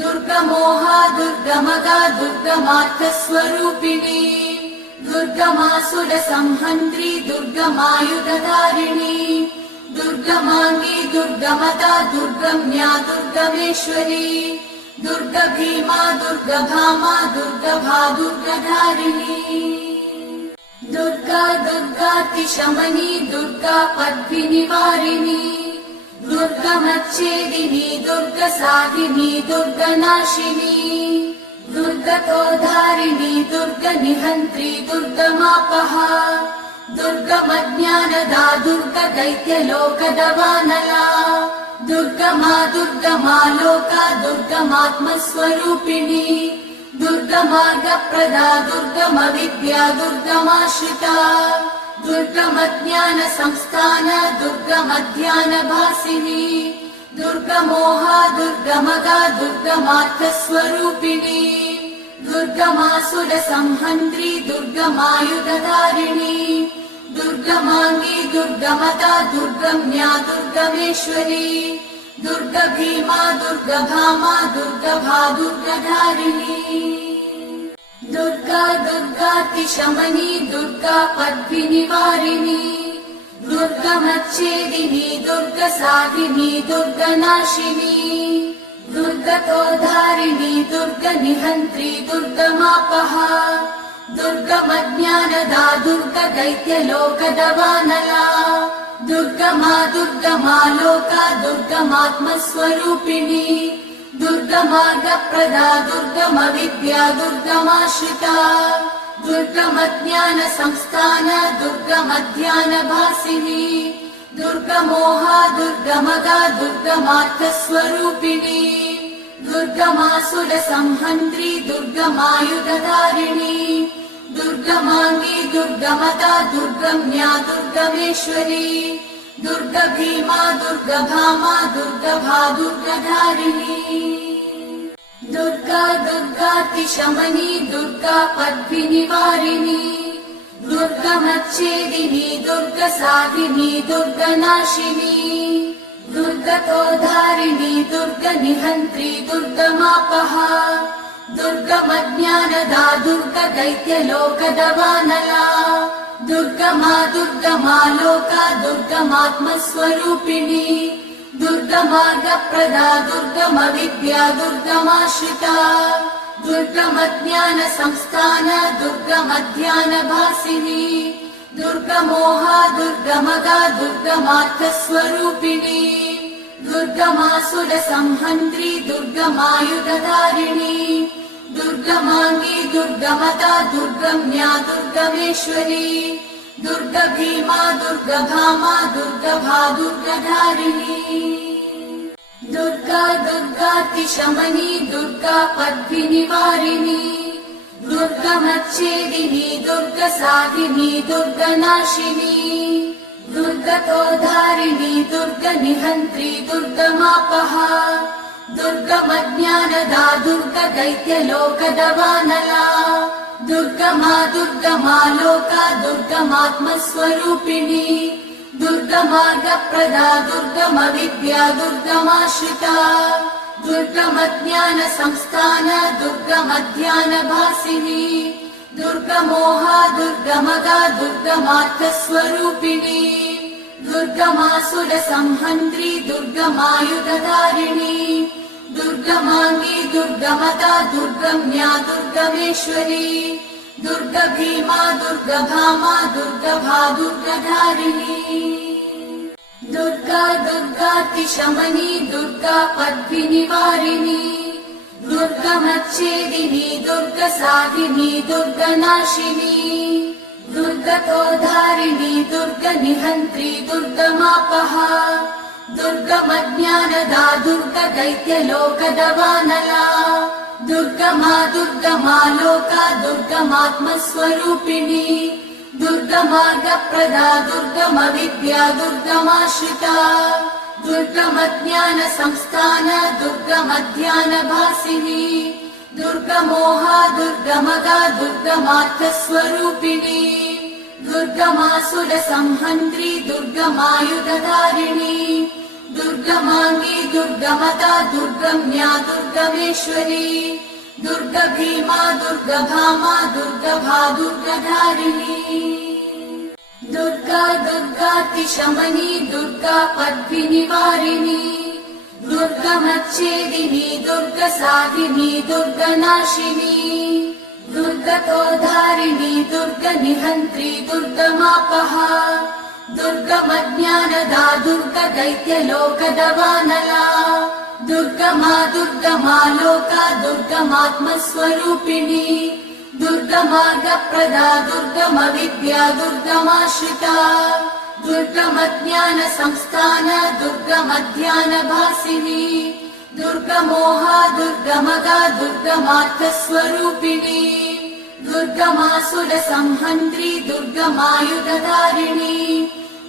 दुर्गमोहा दुर्गमगा दुर्गमार्थस्वरूपिणी दुर्गमासुरसंहन्त्री दुर्गमायुधधारिणी दुर्गमाङ्गी दुर्गमदा दुर्गम्या दुर्गमेश्वरी दुर्गभीमा दुर्गभामा दुर्गभा दुर्गधारिणी दुर्गा दुर्गातिशमनी दुर्गा पद्मिनिवारिणी दुर्गमच्छेदिनी दुर्गसाधिनी दुर्गनाशिनी दुर्गतोधारिणी दुर्गनिहन्त्री दुर्गमापहा दुर्गमज्ञानदा दुर्गदैत्यलोकदवानला दुर्गमा दुर्गमा लोका दुर्गमात्मस्वरूपिणी दुर्गमार्गप्रदा दुर्गमविद्या दुर्गमाश्रिता दुर्गमज्ञानसंस्थान दुर्गमध्यानभासिनी दुर्गमोहा दुर्गमगा दुर्गमार्थस्वरूपिणी दुर्गमासुरसंहन्त्री दुर्गमायुधधारिणी दुर्गमाङ्गी दुर्गमदा दुर्गम्या दुर्गमेश्वरी दुर्गभीमा दुर्गभामा दुर्गभा दुर्गधारिणी दुर्गा दुर्गातिशमनी दुर्गा पद्मिनिवारिणी दुर्गमच्छेदिनी दुर्गसाधिनी दुर्गनाशिनी दुर्गतोधारिणी दुर्गनिहन्त्री दुर्गमापहा दुर्गमज्ञानदा दुर्गदैत्यलोकदवानला दुर्गमा दुर्गमा लोका दुर्गमात्मस्वरूपिणी दुर्गमार्गप्रदा दुर्गमविद्या दुर्गमाश्रिता दुर्गमज्ञानसंस्थान दुर्गमध्यानभासिनी दुर्गमोहा दुर्गमगा दुर्गमार्थस्वरूपिणी दुर्गमासुरसंहन्त्री दुर्गमायुधधारिणी दुर्गमाङ्गी दुर्गमदा दुर्गम्या दुर्गमेश्वरी दुर्गभीमा दुर्गभामा दुर्गभा दुर्गधारिणी दुर्गा दुर्गातिशमनी दुर्गा पद्मिनिवारिणी दुर्गमच्छेदिनी दुर्गसाधिनी दुर्गनाशिनी दुर्गतोधारिणी दुर्गनिहन्त्री दुर्गमापहा दुर्गमज्ञानदा दुर्गदैत्यलोकदवानला दुर्गमा दुर्गमा लोका दुर्गमात्मस्वरूपिणी दुर्गमार्गप्रदा दुर्गमविद्या दुर्गमाश्रिता दुर्गमज्ञानसंस्थान दुर्गमध्यानभासिनी दुर्गमोहा दुर्गमगा दुर्गमार्थस्वरूपिणी दुर्गमासुरसंहन्त्री दुर्गमायुधधारिणी दुर्गमाङ्गी दुर्गमदा दुर्गम्या दुर्गमेश्वरी दुर्गभीमा दुर्गभामा दुर्गभा दुर्गधारिणी दुर्गा दुर्गातिशमनी दुर्गा पद्मिनिवारिणी दुर्गमच्छेदिनी दुर्गसाधिनी दुर्गनाशिनी दुर्गतोधारिणी दुर्गनिहन्त्री दुर्गमापहा दुर्गमज्ञानदा दुर्गदैत्यलोकदवानला दुर्गमा दुर्गमा लोका दुर्गमात्मस्वरूपिणी दुर्गमार्गप्रदा दुर्गमविद्या दुर्गमाश्रिता दुर्गमज्ञानसंस्थान दुर्गमध्यानभासिनी दुर्गमोहा दुर्गमगा दुर्गमार्थस्वरूपिणी दुर्गमासुरसंहन्त्री दुर्गमायुधधारिणी दुर्गमाङ्गी दुर्गमदा दुर्गम्या दुर्गमेश्वरी दुर्गभीमा दुर्गभामा दुर्गभा दुर्गधारिणी दुर्गा दुर्गातिशमनी दुर्गा पद्मिनिवारिणी दुर्गमच्छेदिनी दुर्गसाधिनी दुर्गनाशिनी दुर्गतोधारिणी दुर्गनिहन्त्री दुर्गमापहा दुर्गमज्ञानदा दुर्गदैत्यलोकदवानला दुर्गमा दुर्गमा लोका दुर्गमात्मस्वरूपिणी दुर्गमार्गप्रदा दुर्गमविद्या दुर्गमाश्रिता दुर्गमज्ञानसंस्थान दुर्गमध्यानभासिनी दुर्गमोहा दुर्गमगा दुर्गमार्थस्वरूपिणी दुर्गमासुरसंहन्त्री दुर्गमायुधधारिणी दुर्गमाङ्गी दुर्गमता दुर्गम्या दुर्गमेश्वरी दुर्गभीमा दुर्गभामा दुर्गभा दुर्गधारिणी दुर्गा दुर्गातिशमनी दुर्गा पद्विनिवारिणी दुर्गमच्छेदिनी दुर्गसाधिनी दुर्गनाशिनी दुर्गतोधारिणी दुर्गनिहन्त्री दुर्गमापहा दुर्गमज्ञानदा दुर्गदैत्यलोकदवानला दुर्गमा दुर्गमालोका दुर्गमात्मस्वरूपिणी दुर्गमार्गप्रदा दुर्गमविद्या दुर्गमाश्रिता दुर्गमज्ञानसंस्थान दुर्गमध्यानभासिनी दुर्गमोहा दुर्गमगा दुर्गमार्थस्वरूपिणी दुर्गमासुरसंहन्त्री दुर्गमायुधधारिणी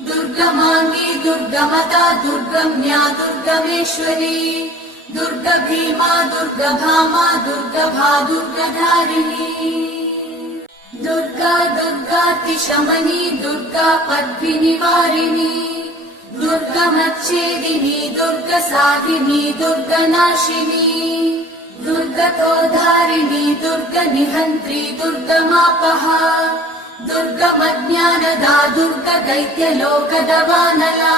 दुर्गमाङ्गी दुर्गमता दुर्गम्या दुर्गमेश्वरी दुर्गभीमा दुर्गभामा दुर्गभा दुर्गधारिणी दुर्गा दुर्गातिशमनी दुर्गा पद्विनिवारिणी दुर्गमच्छेदिनी दुर्गसाधिनी दुर्गनाशिनी दुर्गतोधारिणी दुर्गनिहन्त्री दुर्गमापहा दुर्गमज्ञानदा दुर्गदैत्यलोकदवानला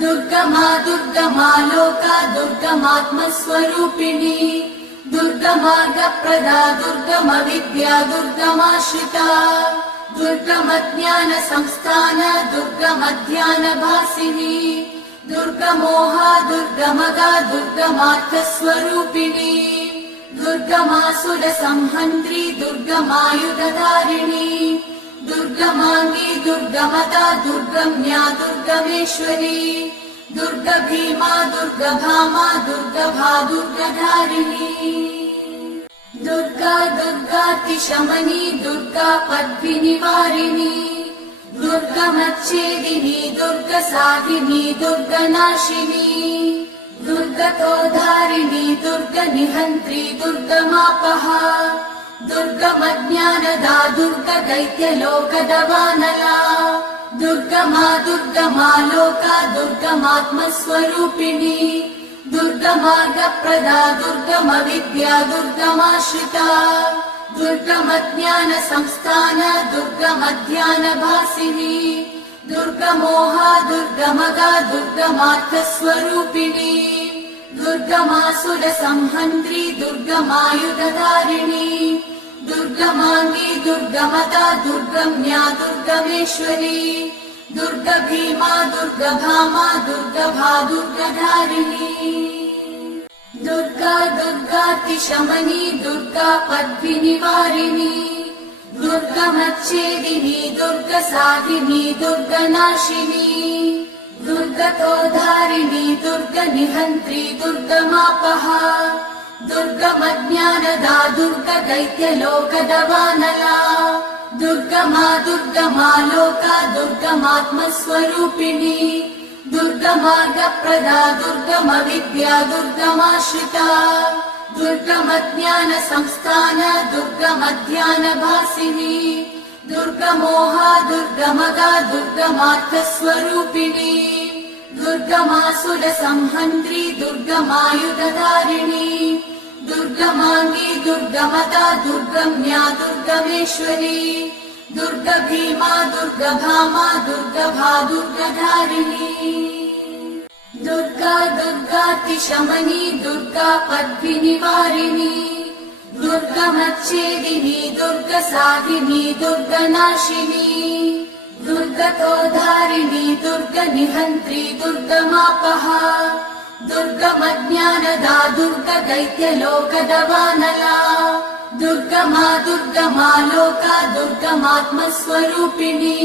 दुर्गमा दुर्गमालोका दुर्गमात्मस्वरूपिणी दुर्गमार्गप्रदा दुर्गमविद्या दुर्गमाश्रिता दुर्गमज्ञानसंस्थान दुर्गमध्यानभासिनी दुर्गमोहा दुर्गमगा दुर्गमार्थस्वरूपिणी दुर्गमासुरसंहन्त्री दुर्गमायुधधारिणी दुर्गमाङ्गी दुर्गमता दुर्गम्या दुर्गमेश्वरी दुर्गभीमा दुर्गभामा दुर्गभा दुर्गधारिणी दुर्गा दुर्गातिशमनी दुर्गा पद्विनिवारिणी दुर्गमच्छेदिनी दुर्गसाधिनी दुर्गनाशिनी दुर्गतोधारिणी दुर्गनिहन्त्री दुर्गमापहा दुर्गमज्ञानदा दुर्गदैत्यलोकदवानला दुर्गमा दुर्गमालोका दुर्गमात्मस्वरूपिणी दुर्गमार्गप्रदा दुर्गमविद्या दुर्गमाश्रिता दुर्गमज्ञानसंस्थान दुर्गमध्यानभासिनी दुर्गमोहा दुर्गमगा दुर्गमार्थस्वरूपिणी दुर्गमासुरसंहन्त्री दुर्गमायुधधारिणी दुर्गमाङ्गी दुर्गमता दुर्गम्या दुर्गमेश्वरी दुर्गभीमा दुर्गभामा दुर्गभा दुर्गधारिणी दुर्गा दुर्गातिशमनी दुर्गा पद्विनिवारिणी दुर्गमच्छेदिनी दुर्गसाधिनी दुर्गनाशिनी दुर्गतोधारिणी दुर्गनिहन्त्री दुर्गमापहा दुर्गमज्ञानदा दुर्गदैत्यलोकदवानला दुर्गमा दुर्गमालोका दुर्गमात्मस्वरूपिणी दुर्गमार्गप्रदा दुर्गमविद्या दुर्गमाश्रिता दुर्गमज्ञानसंस्थान दुर्गमध्यानभासिनी दुर्गमोहा दुर्गमगा दुर्गमार्थस्वरूपिणी दुर्गमासुरसंहन्त्री दुर्गमायुधधारिणी दुर्गमाङ्गी दुर्गमता दुर्गम्या दुर्गमेश्वरी दुर्गभीमा दुर्गभामा दुर्गभा दुर्गधारिणी दुर्गा दुर्गातिशमनी दुर्गा पद्विनिवारिणी दुर्गमच्छेदिनी दुर्गसाधिनी दुर्गनाशिनी दुर्गतोधारिणी दुर्गनिहन्त्री दुर्गमापहा दुर्गमज्ञानदा दुर्गदैत्यलोकदवानला दुर्गमा दुर्गमालोका दुर्गमात्मस्वरूपिणी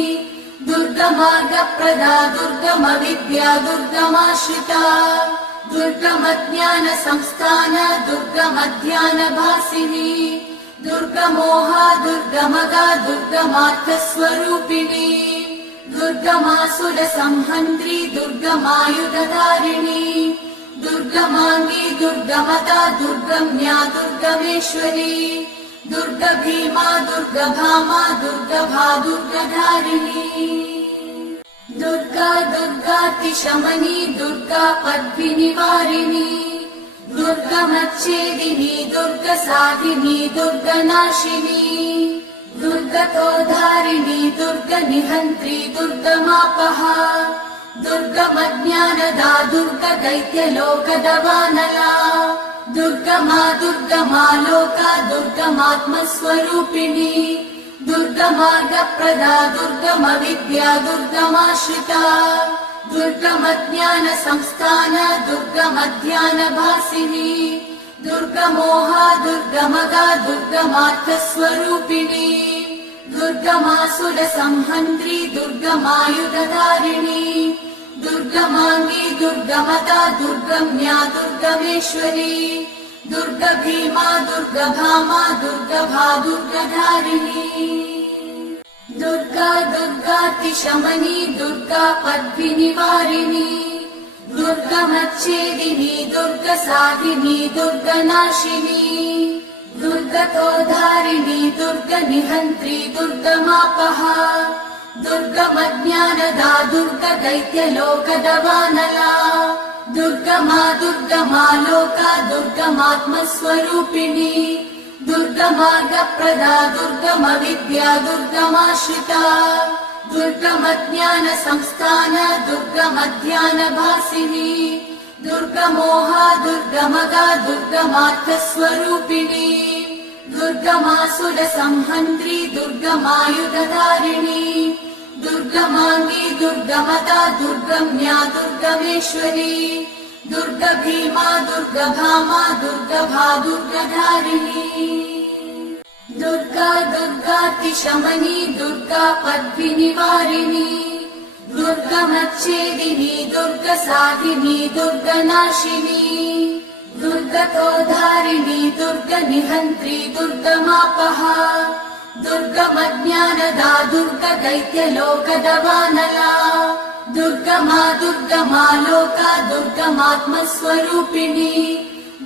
दुर्गमार्गप्रदा दुर्गमविद्या दुर्गमाश्रिता दुर्गमज्ञानसंस्थान दुर्गमध्यानभासिनी दुर्गमोहा दुर्गमगा दुर्गमार्थस्वरूपिणी दुर्गमासुरसंहन्त्री दुर्गमायुधधारिणी दुर्गमाङ्गी दुर्गमता दुर्गम्या दुर्गमेश्वरी दुर्गभीमा दुर्गभामा दुर्गभा दुर्गधारिणी दुर्गा दुर्गातिशमनी दुर्गा पद्मिनिवारिणी दुर्गमच्छेदिनी दुर्गसाधिनी दुर्गनाशिनी दुर्गतोधारिणी दुर्गनिहन्त्री दुर्गमापहा दुर्गमज्ञानदा दुर्गदैत्यलोकदवानला दुर्गमा दुर्गमा लोका दुर्गमात्मस्वरूपिणी दुर्गमार्गप्रदा दुर्गमविद्या दुर्गमाश्रिता दुर्गमज्ञानसंस्थान दुर्गमध्यानभासिनी दुर्गमोहा दुर्गमगा दुर्गमार्थस्वरूपिणी दुर्गमासुरसंहन्त्री दुर्गमायुधधारिणी दुर्गमाङ्गी दुर्गमता दुर्गम्या दुर्गमेश्वरी दुर्गभीमा दुर्गभामा दुर्गभा दुर्गधारिणी दुर्गा दुर्गातिशमनी दुर्गा पद्मिनिवारिणी दुर्गमच्छेदिनी दुर्गसाधिनी दुर्गनाशिनी दुर्गतोधारिणी दुर्गनिहन्त्री दुर्गमापहा दुर्गमज्ञानदा दुर्गदैत्यलोकदवानला दुर्गमा दुर्गमा लोका दुर्गमात्मस्वरूपिणी दुर्गमार्गप्रदा दुर्गमविद्या दुर्गमाश्रिता दुर्गमज्ञानसंस्थान दुर्गमध्यानभासिनी दुर्गमोहा दुर्गमगा दुर्गमार्थस्वरूपिणी दुर्गमासुरसंहन्त्री दुर्गमायुधधारिणी दुर्गमाङ्गी दुर्गमता दुर्गम्या दुर्गमेश्वरी दुर्गभीमा दुर्गभामा दुर्गभा दुर्गधारिणी दुर्गा दुर्गातिशमनी दुर्गा पद्मिनिवारिणी दुर्गमच्छेदिनी दुर्गसाधिनी दुर्गनाशिनी दुर्गतोधारिणी दुर्गनिहन्त्री दुर्गमापहा दुर्गमज्ञानदा दुर्गदैत्यलोकदवानला दुर्गमा दुर्गमा लोका दुर्गमात्मस्वरूपिणी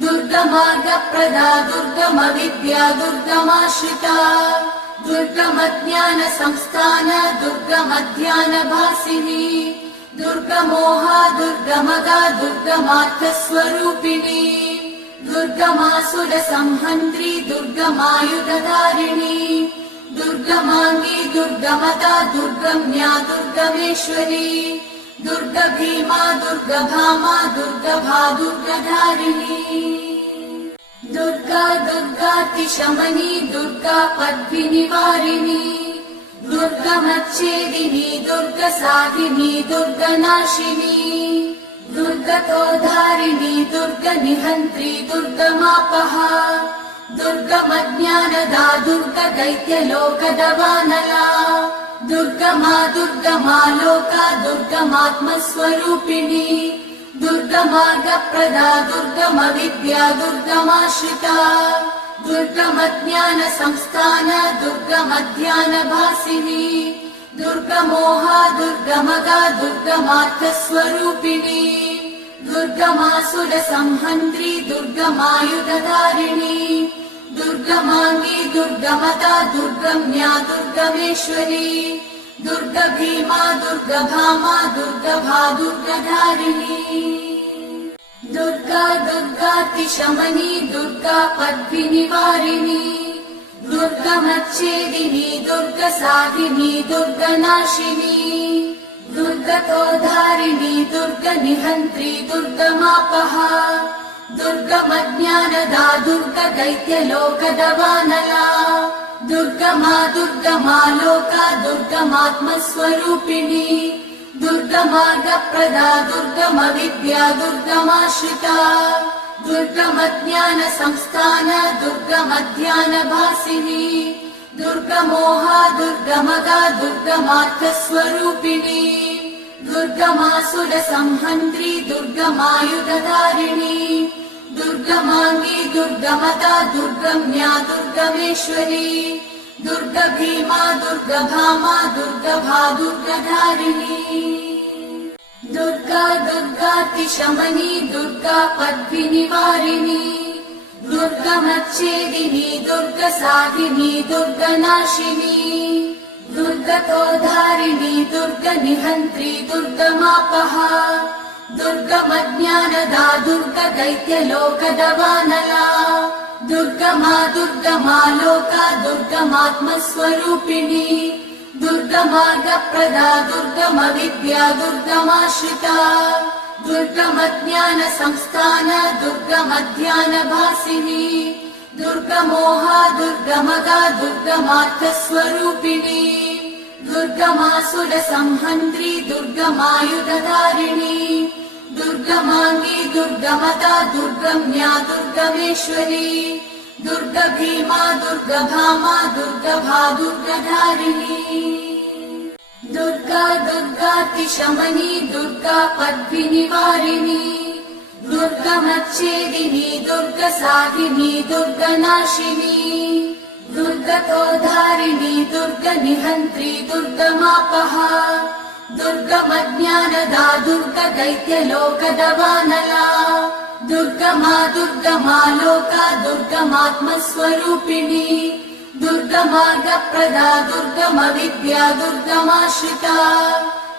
दुर्गमार्गप्रदा दुर्गमविद्या दुर्गमाश्रिता दुर्गमज्ञानसंस्थान दुर्गमध्यानभासिनी दुर्गमोहा दुर्गमगा दुर्गमार्थस्वरूपिणी दुर्गमासुरसंहन्त्री दुर्गमायुधधारिणी दुर्गमाङ्गी दुर्गमता दुर्गम्या दुर्गमेश्वरी दुर्गभीमा दुर्गभामा दुर्गभा दुर्गधारिणी दुर्गा दुर्गातिशमनी दुर्गा पद्मिनिवारिणी दुर्गमच्छेदिनी दुर्गसाधिनी दुर्गनाशिनी दुर्गतोधारिणी दुर्गनिहन्त्री दुर्गमापहा दुर्गमज्ञानदा दुर्गदैत्यलोकदवानला दुर्गमा दुर्गमा लोका दुर्गमात्मस्वरूपिणी दुर्गमार्गप्रदा दुर्गमविद्या दुर्गमाश्रिता दुर्गमज्ञानसंस्थान दुर्गमध्यानभासिनी दुर्गमोहा दुर्गमगा दुर्गमार्थस्वरूपिणी दुर्गमासुरसंहन्त्री दुर्गमायुधधारिणी दुर्गमाङ्गी दुर्गमता दुर्गम्या दुर्गमेश्वरी दुर्गभीमा दुर्गभामा दुर्गभा दुर्गधारिणी दुर्गा दुर्गातिशमनी दुर्गा पद्मिनिवारिणी दुर्गमच्छेदिनी दुर्गसाधिनी दुर्गनाशिनी दुर्गतोधारिणी दुर्गनिहन्त्री दुर्गमापहा दुर्गमज्ञानदा दुर्गदैत्यलोकदवानला दुर्गमा दुर्गमा लोका दुर्गमात्मस्वरूपिणी दुर्गमार्गप्रदा दुर्गमविद्या दुर्गमाश्रिता दुर्गमज्ञानसंस्थान दुर्गमध्यानभासिनी दुर्गमोहा दुर्गमगा दुर्गमार्थस्वरूपिणी दुर्गमासुरसंहन्त्री दुर्गमायुधधारिणी दुर्गमाङ्गी दुर्गमदा दुर्गम्या दुर्गमेश्वरी दुर्गभीमा दुर्गभामा दुर्गभा दुर्गधारिणी दुर्गा दुर्गातिशमनी दुर्गा पद्मिनिवारिणी दुर्गमच्छेदिनी दुर्गसाधिनी दुर्गनाशिनी दुर्गतोधारिणी दुर्गनिहन्त्री दुर्गमापहा दुर्गमज्ञानदा दुर्गदैत्यलोकदवानला दुर्गमा दुर्गमा लोका दुर्गमात्मस्वरूपिणी दुर्गमार्गप्रदा दुर्गमविद्या दुर्गमाश्रिता दुर्गमज्ञानसंस्थान दुर्गमध्यानभासिनी दुर्गमोहा दुर्गमगा दुर्गमार्थस्वरूपिणी दुर्गमासुरसंहन्त्री दुर्गमायुधधारिणी दुर्गमाङ्गी दुर्गमदा दुर्गम्या दुर्गमेश्वरी दुर्गभीमा दुर्गभामा दुर्गभा दुर्गधारिणी दुर्गा दुर्गातिशमनी दुर्गा पद्मिनिवारिणी दुर्गमच्छेदिनी दुर्गसाधिनी दुर्गनाशिनी दुर्गतोधारिणी दुर्गनिहन्त्री दुर्गमापहा दुर्गमज्ञानदा दुर्गदैत्यलोकदवानला दुर्गमा दुर्गमा लोका दुर्गमात्मस्वरूपिणी दुर्गमार्गप्रदा दुर्गमविद्या दुर्गमाश्रिता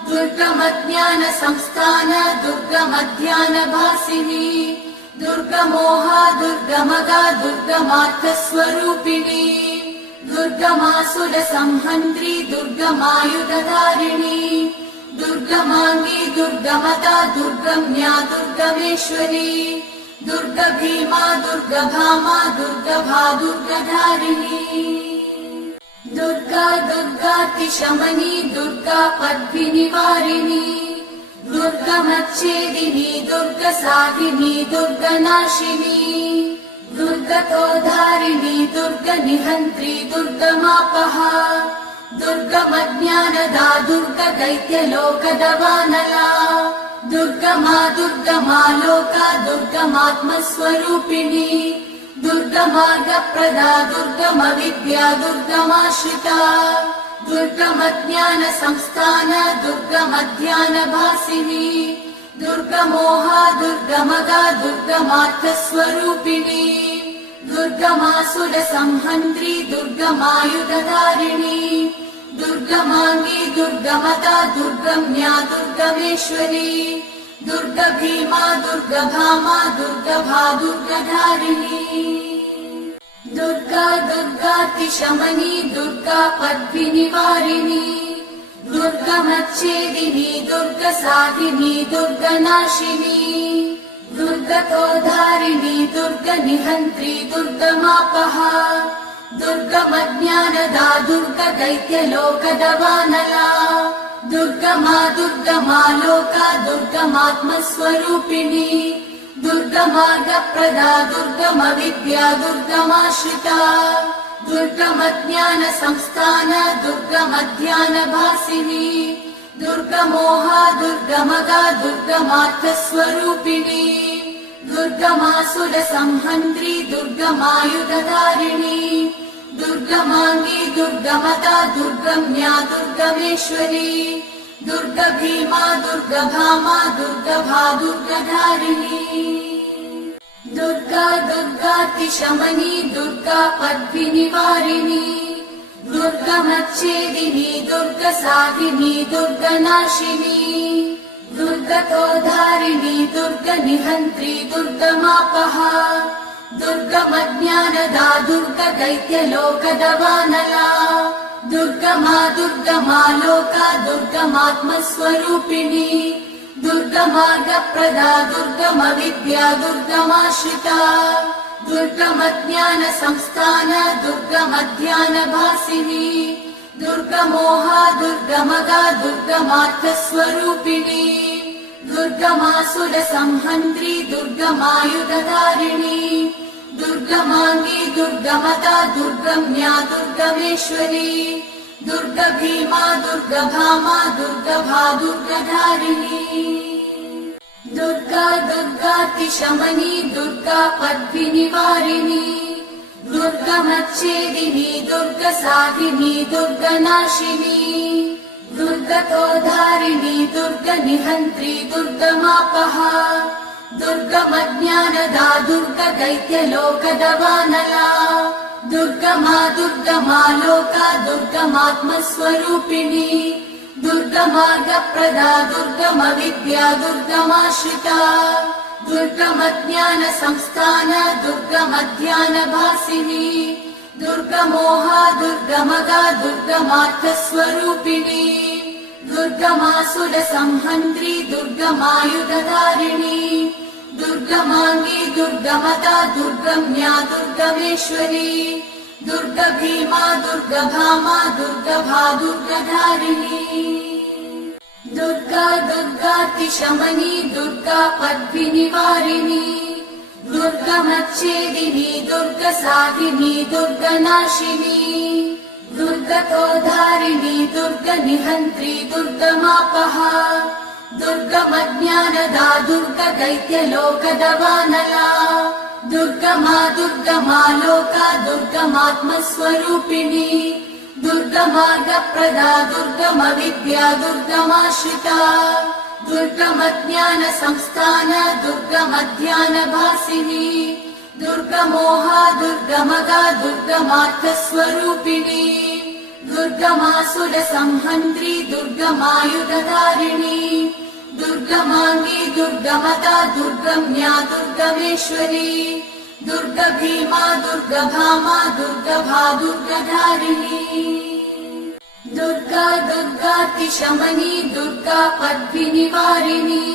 दुर्गमज्ञानसंस्थान दुर्गमध्यानभासिनी दुर्गमोहा दुर्गमगा दुर्गमार्थस्वरूपिणी दुर्गमासुरसंहन्त्री दुर्गमायुधधारिणी दुर्गमाङ्गी दुर्गमदा दुर्गम्या दुर्गमेश्वरी दुर्गभीमा दुर्गभामा दुर्गभा दुर्गधारिणी दुर्गा दुर्गातिशमनी दुर्गा पद्मिनिवारिणी दुर्गमच्छेदिनी दुर्गसाधिनी दुर्गनाशिनी दुर्गतोधारिणी दुर्गनिहन्त्री दुर्गमापहा दुर्गमज्ञानदा दुर्गदैत्यलोकदवानला दुर्गमा दुर्गमा लोका दुर्गमात्मस्वरूपिणी दुर्गमार्गप्रदा दुर्गमविद्या दुर्गमाश्रिता दुर्गमज्ञानसंस्थान दुर्गमध्यानभासिनी दुर्गमोहा दुर्गमगा दुर्गमार्थस्वरूपिणी दुर्गमासुरसंहन्त्री दुर्गमायुधधारिणी दुर्गमाङ्गी दुर्गमदा दुर्गम्या दुर्गमेश्वरी दुर्गभीमा दुर्गभामा दुर्गभा दुर्गधारिणी दुर्गा दुर्गातिशमनी दुर्गा पद्मिनिवारिणी दुर्गमच्छेदिनी दुर्गसाधिनी दुर्गनाशिनी दुर्गतोधारिणी दुर्गनिहन्त्री दुर्गमापहा दुर्गमज्ञानदा दुर्गदैत्यलोकदवानला दुर्गमा दुर्गमा लोका दुर्गमात्मस्वरूपिणी दुर्गमार्गप्रदा दुर्गमविद्या दुर्गमाश्रिता दुर्गमज्ञानसंस्थान दुर्गमध्यानभासिनी दुर्गमोहा दुर्गमगा दुर्गमार्थस्वरूपिणी दुर्गमासुरसंहन्त्री दुर्गमायुधधारिणी दुर्गमाङ्गी दुर्गमदा दुर्गम्या दुर्गमेश्वरी दुर्गभीमा दुर्गभामा दुर्गभा दुर्गधारिणी दुर्गा दुर्गातिशमनी दुर्गा पद्मिनिवारिणी दुर्गमच्छेदिनी दुर्गसाधिनी दुर्गनाशिनी दुर्गतोधारिणी दुर्गनिहन्त्री दुर्गमापहा दुर्गमज्ञानदा दुर्गदैत्यलोकदवानला दुर्गमा दुर्गमा लोका दुर्गमात्मस्वरूपिणी दुर्गमार्गप्रदा दुर्गमविद्या दुर्गमाश्रिता दुर्गमज्ञानसंस्थान दुर्गमध्यानभासिनी दुर्गमोहा दुर्गमगा दुर्गमार्थस्वरूपिणी दुर्गमासुरसंहन्त्री दुर्गमायुधधारिणी दुर्गमाङ्गी दुर्गमदा दुर्गम्या दुर्गमेश्वरी दुर्गभीमा दुर्गभामा दुर्गभा दुर्गधारिणी दुर्गा दुर्गातिशमनी दुर्गा पद्मिनिवारिणी दुर्गमच्छेदिनी दुर्गसाधिनी दुर्गनाशिनी दुर्गतोधारिणी दुर्गनिहन्त्री दुर्गमापहा दुर्गमज्ञानदा दुर्गदैत्यलोकदवानला दुर्गमा दुर्गमा लोका दुर्गमात्मस्वरूपिणी दुर्गमार्गप्रदा दुर्गमविद्या दुर्गमाश्रिता दुर्गमज्ञानसंस्थान दुर्गमध्यानभासिनी दुर्गमोहा दुर्गमगा दुर्गमार्थस्वरूपिणी दुर्गमासुरसंहन्त्री दुर्गमायुधधारिणी दुर्गमाङ्गी दुर्गमदा दुर्गम्या दुर्गमेश्वरी दुर्गभीमा दुर्गभामा दुर्गभा दुर्गधारिणी दुर्गा दुर्गातिशमनी दुर्गा पद्मिनिवारिणी दुर्गमच्छेदिनी दुर्गसाधिनी दुर्गनाशिनी दुर्गतोधारिणी दुर्गनिहन्त्री दुर्गमापहा दुर्गमज्ञानदा दुर्गदैत्यलोकदवानला दुर्गमा दुर्गमा लोका दुर्गमात्मस्वरूपिणी दुर्गमार्गप्रदा दुर्गमविद्या दुर्गमाश्रिता दुर्गमज्ञानसंस्थान दुर्गमध्यानभासिनी दुर्गमोहा दुर्गमगा दुर्गमार्थस्वरूपिणी दुर्गमासुरसंहन्त्री दुर्गमायुधधारिणी दुर्गमाङ्गी दुर्गमदा दुर्गम्या दुर्गमेश्वरी दुर्गभीमा दुर्गभामा दुर्गभा दुर्गधारिणी दुर्गा दुर्गातिशमनी दुर्गा पद्मिनिवारिणी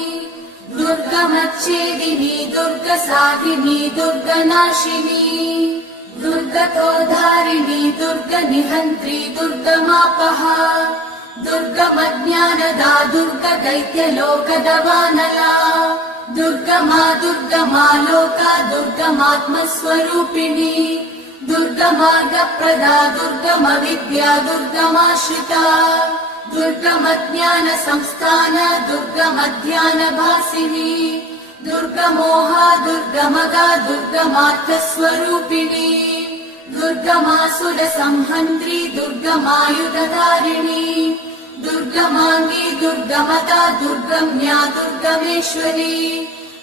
दुर्गमच्छेदिनी दुर्गसाधिनी दुर्गनाशिनी दुर्गतोधारिणी दुर्गनिहन्त्री दुर्गमापहा दुर्गमज्ञानदा दुर्गदैत्यलोकदवानला दुर्गमा दुर्गमा लोका दुर्गमात्मस्वरूपिणी दुर्गमार्गप्रदा दुर्गमविद्या दुर्गमाश्रिता दुर्गमज्ञानसंस्थान दुर्गमध्यानभासिनी दुर्गमोहा दुर्गमगा दुर्गमार्थस्वरूपिणी दुर्गमासुरसंहन्त्री दुर्गमायुधधारिणी दुर्गमाङ्गी दुर्गमदा दुर्गम्या दुर्गमेश्वरी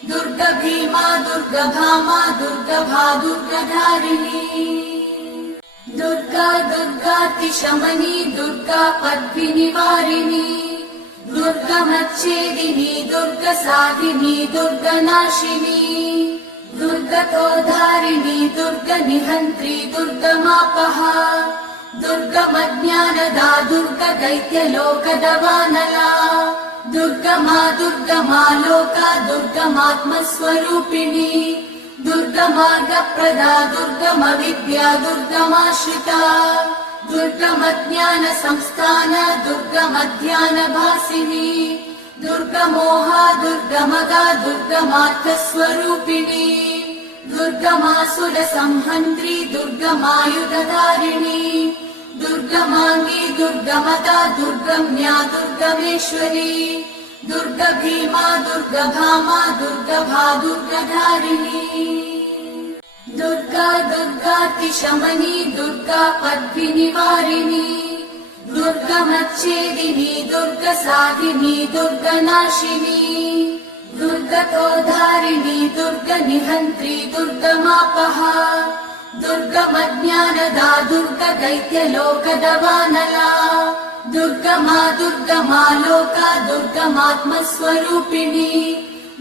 दुर्गभीमा दुर्गभामा दुर्गभा दुर्गधारिणी दुर्गा दुर्गातिशमनी दुर्गा पद्मिनिवारिणी दुर्गमच्छेदिनी दुर्गसाधिनी दुर्गनाशिनी दुर्गतोधारिणी दुर्गनिहन्त्री दुर्गमापहा दुर्गमज्ञानदा दुर्गदैत्यलोकदवानला दुर्गमा दुर्गमा लोका दुर्गमात्मस्वरूपिणी दुर्गमार्गप्रदा दुर्गमविद्या दुर्गमाश्रिता दुर्गमज्ञानसंस्थान दुर्गमध्यानभासिनी दुर्गमोहा दुर्गमगा दुर्गमार्थस्वरूपिणी दुर्गमासुरसंहन्त्री दुर्गमायुधधारिणी दुर्गमाङ्गी दुर्गमदा दुर्गम्या दुर्गमेश्वरी दुर्गभीमा दुर्गभामा दुर्गभा दुर्गधारिणी दुर्गा दुर्गातिशमनी दुर्गा पद्मिनिवारिणी दुर्गमच्छेदिनी दुर्गसाधिनी दुर्गनाशिनी दुर्गतोधारिणी दुर्गनिहन्त्री दुर्गमापहा दुर्गमज्ञानदा दुर्गदैत्यलोकदवानला दुर्गमा दुर्गमा लोका दुर्गमात्मस्वरूपिणी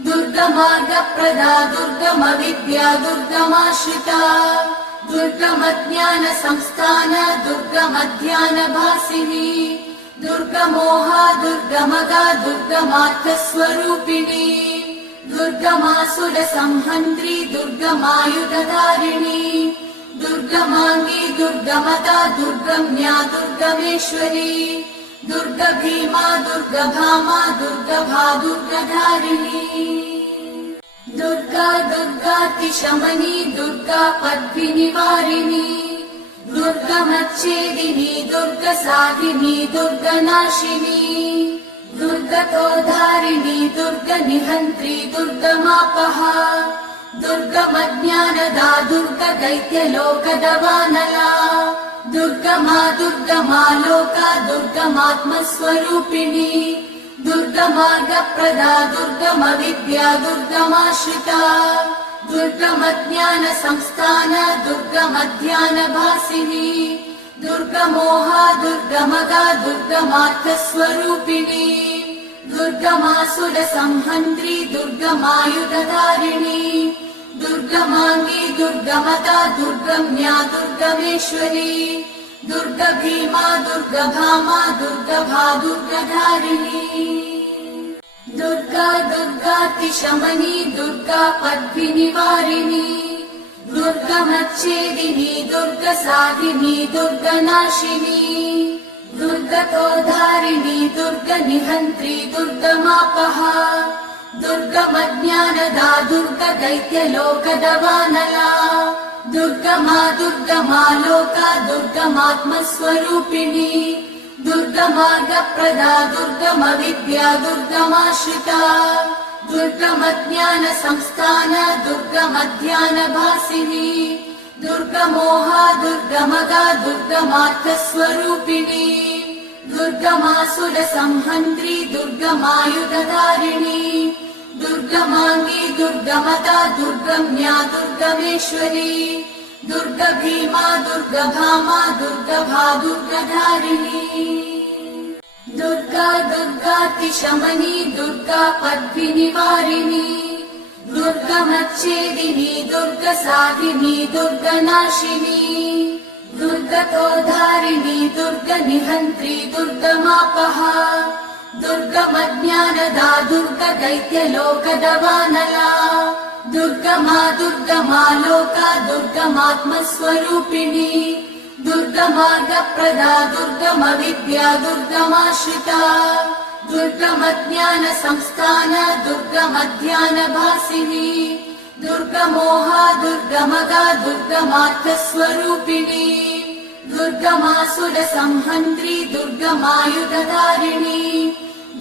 दुर्गमार्गप्रदा दुर्गमविद्या दुर्गमाश्रिता दुर्गमज्ञानसंस्थान दुर्गमध्यानभासिनी दुर्गमोहा दुर्गमगा दुर्गमार्थस्वरूपिणी दुर्गमासुरसंहन्त्री दुर्गमायुधधारिणी दुर्गमाङ्गी दुर्गमदा दुर्गम्या दुर्गमेश्वरी दुर्गभीमा दुर्गभामा दुर्गभा दुर्गधारिणी दुर्गा दुर्गातिशमनी दुर्गा पद्मिनिवारिणी दुर्गमच्छेदिनी दुर्गसाधिनी दुर्गनाशिनी दुर्गतोद्धारिणी दुर्गनिहन्त्री दुर्गमापहा दुर्गमज्ञानदा दुर्गदैत्यलोकदवानला दुर्गमा दुर्गमा लोका दुर्गमात्मस्वरूपिणी दुर्गमार्गप्रदा दुर्गमविद्या दुर्गमाश्रिता दुर्गमज्ञानसंस्थान दुर्गमध्यानभासिनी दुर्गमोहा दुर्गमगा दुर्गमार्थस्वरूपिणी दुर्गमासुरसंहन्त्री दुर्गमायुधधारिणी दुर्गमाङ्गी दुर्गमता दुर्गम्या दुर्गमेश्वरी दुर्गभीमा दुर्गभामा दुर्गभा दुर्गधारिणी दुर्गा दुर्गातिशमनी दुर्गा पद्भिनिवारिणी दुर्गमच्छेदिनी दुर्गसाधिनी दुर्गनाशिनी दुर्गतोद्धारिणी दुर्गनिहन्त्री दुर्गमापहा दुर्गमज्ञानदा दुर्गदैत्यलोकदवानला दुर्गमा दुर्गमा लोका दुर्गमात्मस्वरूपिणी दुर्गमार्गप्रदा दुर्गमविद्या दुर्गमाश्रिता दुर्गमज्ञानसंस्थान दुर्गमध्यानभासिनी दुर्गमोहा दुर्गमगा दुर्गमार्थस्वरूपिणी दुर्गमासुरसंहन्त्री दुर्गमायुधधारिणी दुर्गमाङ्गी दुर्गमता दुर्गम्या दुर्गमेश्वरी दुर्गभीमा दुर्गभामा दुर्गभा दुर्गधारिणी दुर्गा दुर्गातिशमनी दुर्गा पद्भिनिवारिणी दुर्गमच्छेदिनी दुर्गसाधिनी दुर्गनाशिनी दुर्गतोद्धारिणी दुर्गनिहन्त्री दुर्गमापहा दुर्गमज्ञानदा दुर्गदैत्यलोकदवानला दुर्गमा दुर्गमा लोका दुर्गमात्मस्वरूपिणी दुर्गमार्गप्रदा दुर्गमविद्या दुर्गमाश्रिता दुर्गमज्ञानसंस्थान दुर्गमध्यानभासिनी दुर्गमोहा दुर्गमगा दुर्गमार्थस्वरूपिणी दुर्गमासुरसंहन्त्री दुर्गमायुधधारिणी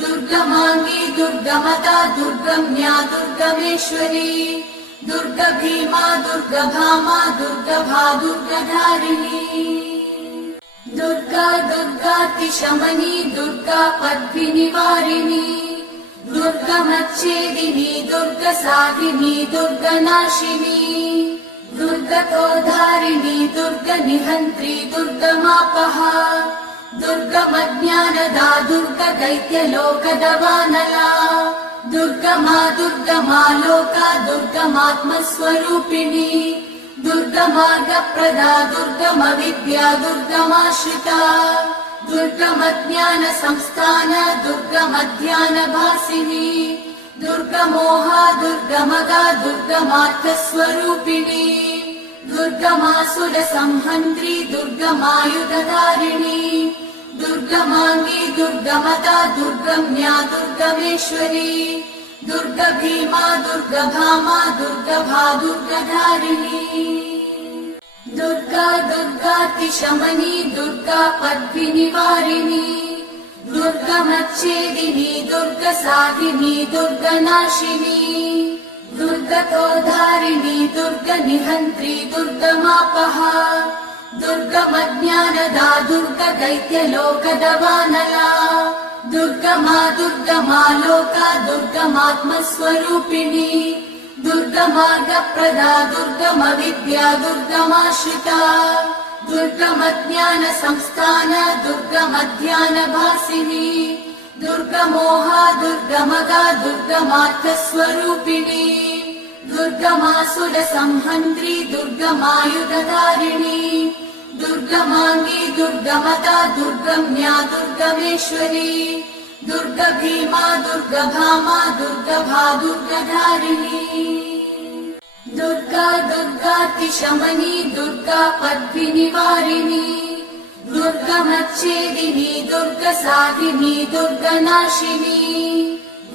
दुर्गमाङ्गी दुर्गमता दुर्गम्या दुर्गमेश्वरी दुर्गभीमा दुर्गभामा दुर्गभा दुर्गधारिणी दुर्गा दुर्गातिशमनी दुर्गा पद्भिनिवारिणी दुर्गमच्छेदिनी दुर्गसाधिनी दुर्गनाशिनी दुर्गतोद्धारिणी दुर्गनिहन्त्री दुर्गमापहा दुर्गमज्ञानदा दुर्गदैत्यलोकदवानला दुर्गमा दुर्गमा लोका दुर्गमात्मस्वरूपिणी दुर्गमार्गप्रदा दुर्गमविद्या दुर्गमाश्रिता दुर्गमज्ञानसंस्थान दुर्गमध्यानभासिनी दुर्गमोहा दुर्गमगा दुर्गमार्थस्वरूपिणी दुर्गमासुरसंहन्त्री दुर्गमायुधधारिणी दुर्गमाङ्गी दुर्गमता दुर्गम्या दुर्गमेश्वरी दुर्गभीमा दुर्गभामा दुर्गभा दुर्गधारिणी दुर्गा दुर्गातिशमनी दुर्गा पद्भिनिवारिणी दुर्गमच्छेदिनी दुर्गसाधिनी दुर्गनाशिनी दुर्गतोद्धारिणी दुर्गनिहन्त्री दुर्गमापहा दुर्गमज्ञानदा दुर्गदैत्यलोकदवानला दुर्गमा दुर्गमा लोका दुर्गमात्मस्वरूपिणी दुर्गमार्गप्रदा दुर्गमविद्या दुर्गमाश्रिता दुर्गमज्ञानसंस्थान दुर्गमध्यानभासिनी दुर्गमोहा दुर्गमगा दुर्गमार्थस्वरूपिणी दुर्गमासुरसंहन्त्री दुर्गमायुधधारिणी दुर्गमाङ्गी दुर्गमता दुर्गम्या दुर्गमेश्वरी दुर्गभीमा दुर्गभामा दुर्गभा दुर्गधारिणी दुर्गा दुर्गातिशमनी दुर्गा पद्भिनिवारिणी दुर्गमच्छेदिनी दुर्गसाधिनी दुर्गनाशिनी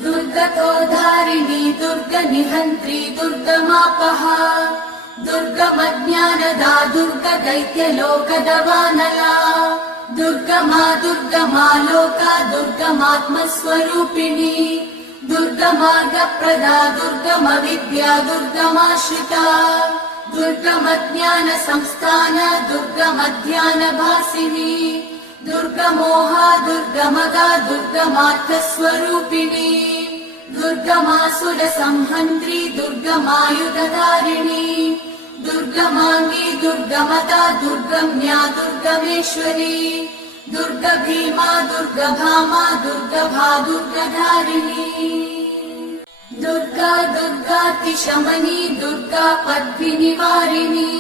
दुर्गतोद्धारिणी दुर्गनिहन्त्री दुर्गमापहा दुर्गमज्ञानदा दुर्गदैत्यलोकदवानला दुर्गमा दुर्गमा लोका दुर्गमात्मस्वरूपिणी दुर्गमार्गप्रदा दुर्गमविद्या दुर्गमाश्रिता दुर्गमज्ञानसंस्थान दुर्गमध्यानभासिनी दुर्गमोहा दुर्गमगा दुर्गमार्थस्वरूपिणी दुर्गमासुरसंहन्त्री दुर्गमायुधधारिणी दुर्गमाङ्गी दुर्गमदा दुर्गम्या दुर्गमेश्वरी दुर्गभीमा दुर्गभामा दुर्गभा दुर्गधारिणी दुर्गा दुर्गातिशमनी दुर्गा पद्मिनिवारिणी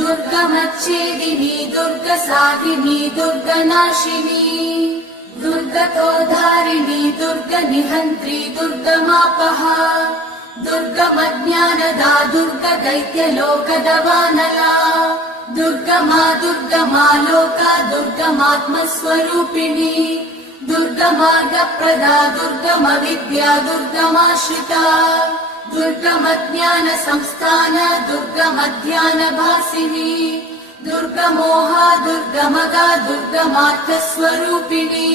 दुर्गमच्छेदिनी दुर्गसाधिनी दुर्गनाशिनी दुर्गतोधारिणी दुर्गनिहन्त्री दुर्गमापहा दुर्गमज्ञानदा दुर्गदैत्यलोकदवानला दुर्गमा दुर्गमा लोका दुर्गमात्मस्वरूपिणी दुर्गमार्गप्रदा दुर्गमविद्या दुर्गमाश्रिता दुर्गमज्ञानसंस्थान दुर्गमध्यानभासिनी दुर्गमोहा दुर्गमगा दुर्गमार्थस्वरूपिणी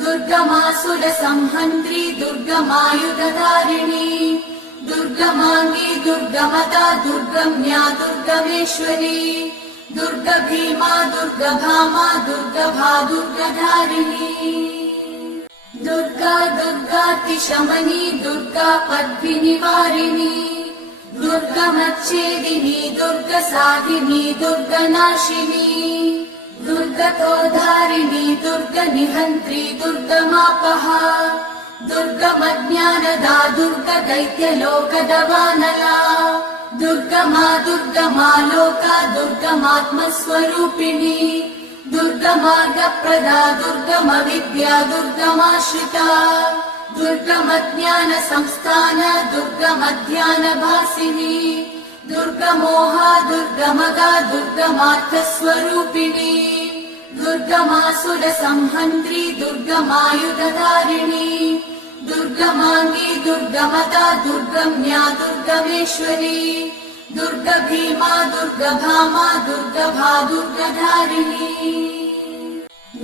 दुर्गमासुरसंहन्त्री दुर्गमायुधधारिणी दुर्गमाङ्गी दुर्गमदा दुर्गम्या दुर्गमेश्वरी दुर्गभीमा दुर्गभामा दुर्गभा दुर्गधारिणी दुर्गा दुर्गातिशमनी दुर्गा पद्मिनिवारिणी दुर्गमच्छेदिनी दुर्गसाधिनी दुर्गनाशिनी दुर्गतोधारिणी दुर्गनिहन्त्री दुर्गमापहा दुर्गमज्ञानदा दुर्गदैत्यलोकदवानला दुर्गमा दुर्गमा लोका दुर्गमात्मस्वरूपिणी दुर्गमार्गप्रदा दुर्गमविद्या दुर्गमाश्रिता दुर्गमज्ञानसंस्थान दुर्गमध्यानभासिनी दुर्गमोहा दुर्गमगा दुर्गमार्थस्वरूपिणी दुर्गमासुरसंहन्त्री दुर्गमायुधधारिणी दुर्गमाङ्गी दुर्गमदा दुर्गम्या दुर्गमेश्वरी दुर्गभीमा दुर्गभामा दुर्गभा दुर्गधारिणी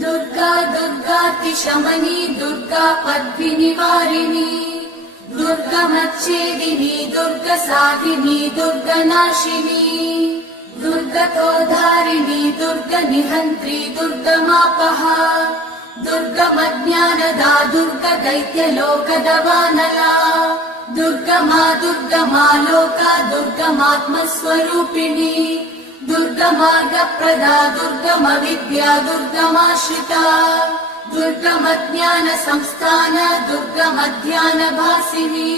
दुर्गा दुर्गातिशमनी दुर्गा पद्मिनिवारिणी दुर्गमच्छेदिनी दुर्गसाधिनी दुर्गनाशिनी दुर्गतोधारिणी दुर्गनिहन्त्री दुर्गमापहा दुर्गमज्ञानदा दुर्गदैत्यलोकदवानला दुर्गमा दुर्गमा लोका दुर्गमात्मस्वरूपिणी दुर्गमार्गप्रदा दुर्गमविद्या दुर्गमाश्रिता दुर्गमज्ञानसंस्थान दुर्गमध्यानभासिनी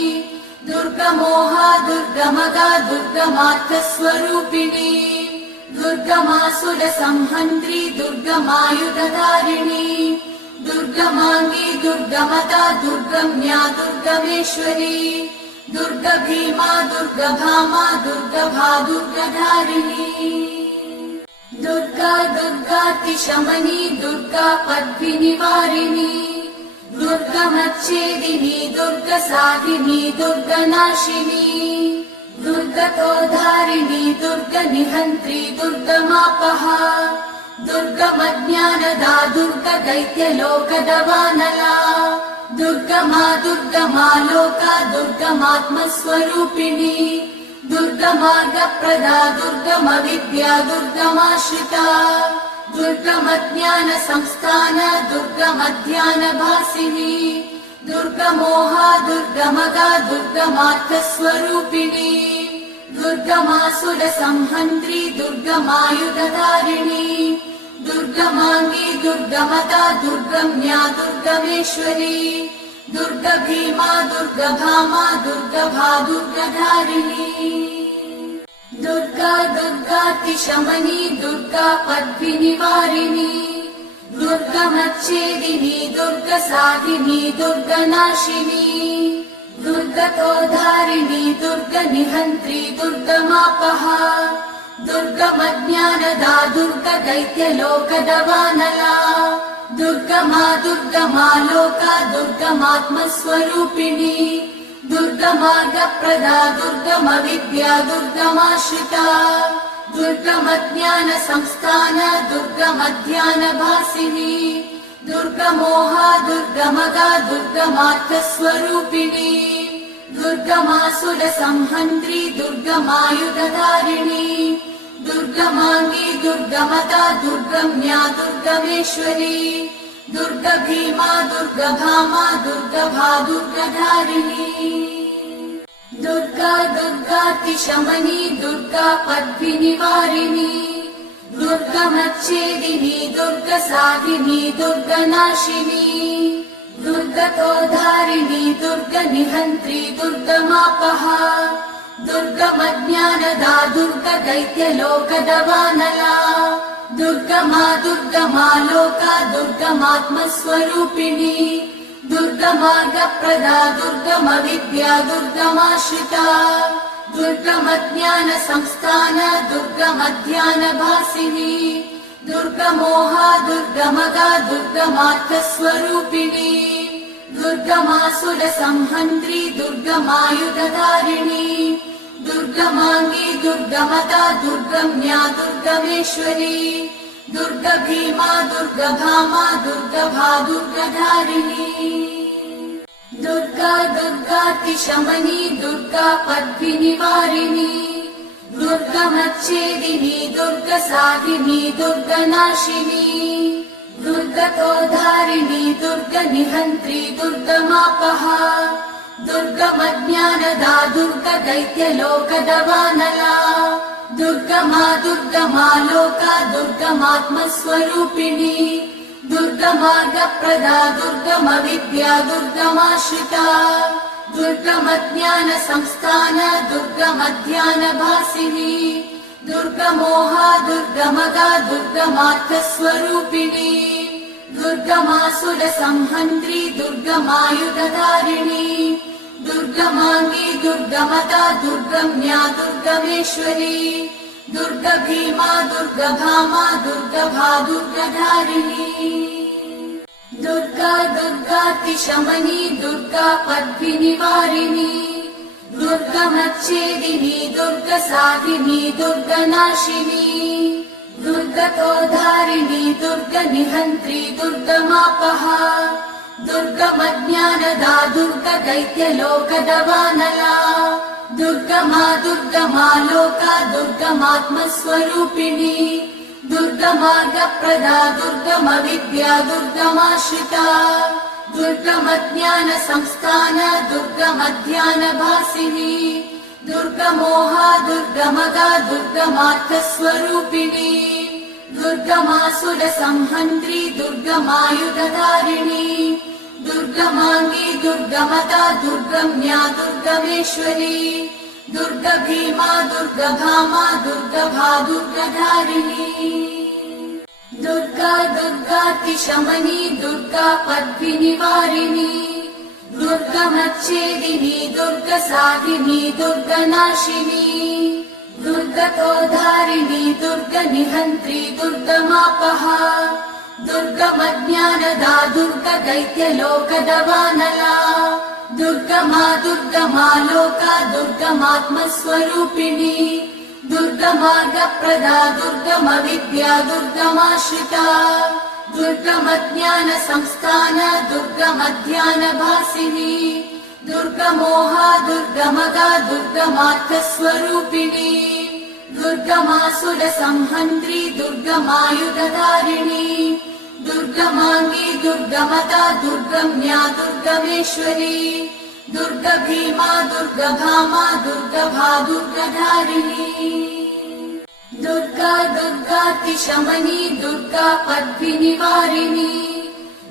दुर्गमोहा दुर्गमगा दुर्गमार्थस्वरूपिणी दुर्गमासुरसंहन्त्री दुर्गमायुधधारिणी दुर्गमाङ्गी दुर्गमदा दुर्गम्या दुर्गमेश्वरी दुर्गभीमा दुर्गभामा दुर्गभा दुर्गधारिणी दुर्गा दुर्गातिशमनी दुर्गा पद्मिनिवारिणी दुर्गमच्छेदिनी दुर्गसाधिनी दुर्गनाशिनी दुर्गतोधारिणी दुर्गनिहन्त्री दुर्गमापहा दुर्गमज्ञानदा दुर्गदैत्यलोकदवानला दुर्गमा दुर्गमा लोका दुर्गमात्मस्वरूपिणी दुर्गमार्गप्रदा दुर्गमविद्या दुर्गमाश्रिता दुर्गमज्ञानसंस्थान दुर्गमध्यानभासिनी दुर्गमोहा दुर्गमगा दुर्गमार्थस्वरूपिणी दुर्गमासुरसंहन्त्री दुर्गमायुधधारिणी दुर्गमाङ्गी दुर्गमदा दुर्गम्या दुर्गमेश्वरी दुर्गभीमा दुर्गभामा दुर्गभा दुर्गधारिणी दुर्गा दुर्गातिशमनी दुर्गा पद्मिनिवारिणी दुर्गमच्छेदिनी दुर्गसाधिनी दुर्गनाशिनी दुर्गतोधारिणी दुर्गनिहन्त्री दुर्गमापहा दुर्गमज्ञानदा दुर्गदैत्यलोकदवानला दुर्गमा दुर्गमा लोका दुर्गमात्मस्वरूपिणी दुर्गमार्गप्रदा दुर्गमविद्या दुर्गमाश्रिता दुर्गमज्ञानसंस्थान दुर्गमध्यानभासिनी दुर्गमोहा दुर्गमगा दुर्गमार्थस्वरूपिणी दुर्गमासुरसंहन्त्री दुर्गमायुधधारिणी दुर्गमाङ्गी दुर्गमदा दुर्गम्या दुर्गमेश्वरी दुर्गभीमा दुर्गभामा दुर्गभा दुर्गधारिणी दुर्गा दुर्गातिशमनी दुर्गा पद्भिनिवारिणी दुर्गमच्छेदिनी दुर्गसाधिनी दुर्गनाशिनी दुर्गतोधारिणी दुर्गनिहन्त्री दुर्गमापहा दुर्गमज्ञानदा दुर्गदैत्यलोकदवानला दुर्गमा दुर्गमालोका दुर्गमात्मस्वरूपिणी दुर्गमार्गप्रदा दुर्गमविद्या दुर्गमाश्रिता दुर्गमज्ञानसंस्थान दुर्गमध्यानभासिनी दुर्गमोहा दुर्गमगा दुर्गमार्थस्वरूपिणी दुर्गमासुरसंहन्त्री दुर्गमायुधधारिणी दुर्गमाङ्गी दुर्गमदा दुर्गम्या दुर्गमेश्वरी दुर्गभीमा दुर्गभामा दुर्गभा दुर्गधारिणी दुर्गा दुर्गातिशमनी दुर्गा पद्भिनिवारिणी दुर्गमच्छेदिनी दुर्गसाधिनी दुर्गनाशिनी दुर्गतोधारिणी दुर्गनिहन्त्री दुर्गमापहा दुर्गमज्ञानदा दुर्गदैत्यलोकदवानला दुर्गमा दुर्गमालोका दुर्गमात्मस्वरूपिणी दुर्गमार्गप्रदा दुर्गमविद्या दुर्गमाश्रिता दुर्गमज्ञानसंस्थान दुर्गमध्यानभासिनी दुर्गमोहा दुर्गमगा दुर्गमार्थस्वरूपिणी दुर्गमासुरसंहन्त्री दुर्गमायुधधारिणी दुर्गमाङ्गी दुर्गमदा दुर्गम्या दुर्गमेश्वरी दुर्गभीमा दुर्गभामा दुर्गभा दुर्गधारिणी दुर्गा दुर्गातिशमनी दुर्गा पद्भिनिवारिणी दुर्गमच्छेदिनी दुर्गसाधिनी दुर्गनाशिनी दुर्गतोधारिणी दुर्गनिहन्त्री दुर्गमापहा दुर्गमज्ञानदा दुर्गदैत्यलोकदवानला दुर्गमा दुर्गमालोका दुर्गमात्मस्वरूपिणी दुर्गमार्गप्रदा दुर्गमविद्या दुर्गमाश्रिता दुर्गमज्ञानसंस्थान दुर्गमध्यानभासिनी दुर्गमोहा दुर्गमगा दुर्गमार्थस्वरूपिणी दुर्गमासुरसंहन्त्री दुर्गमायुधधारिणी दुर्गमाङ्गी दुर्गमदा दुर्गम्या दुर्गमेश्वरी दुर्गभीमा दुर्गभामा दुर्गभा दुर्गधारिणी दुर्गा दुर्गातिशमनी दुर्गा पद्भिनिवारिणी दुर्गमच्छेदिनी दुर्गसाधिनी दुर्गनाशिनी दुर्गतोधारिणी दुर्गनिहन्त्री दुर्गमापहा दुर्गमज्ञानदा दुर्गदैत्यलोकदवानला दुर्गमा दुर्गमालोका दुर्गमात्मस्वरूपिणी दुर्गमार्गप्रदा दुर्गमविद्या दुर्गमाश्रिता दुर्गमज्ञानसंस्थान दुर्गमध्यानभासिनी दुर्गमोहा दुर्गमगा दुर्गमार्थस्वरूपिणी दुर्गमासुरसंहन्त्री दुर्गमायुधधारिणी दुर्गमाङ्गी दुर्गमदा दुर्गम्या दुर्गमेश्वरी दुर्गभीमा दुर्गभामा दुर्गभा दुर्गधारिणी दुर्गा दुर्गातिशमनी दुर्गा पद्भिनिवारिणी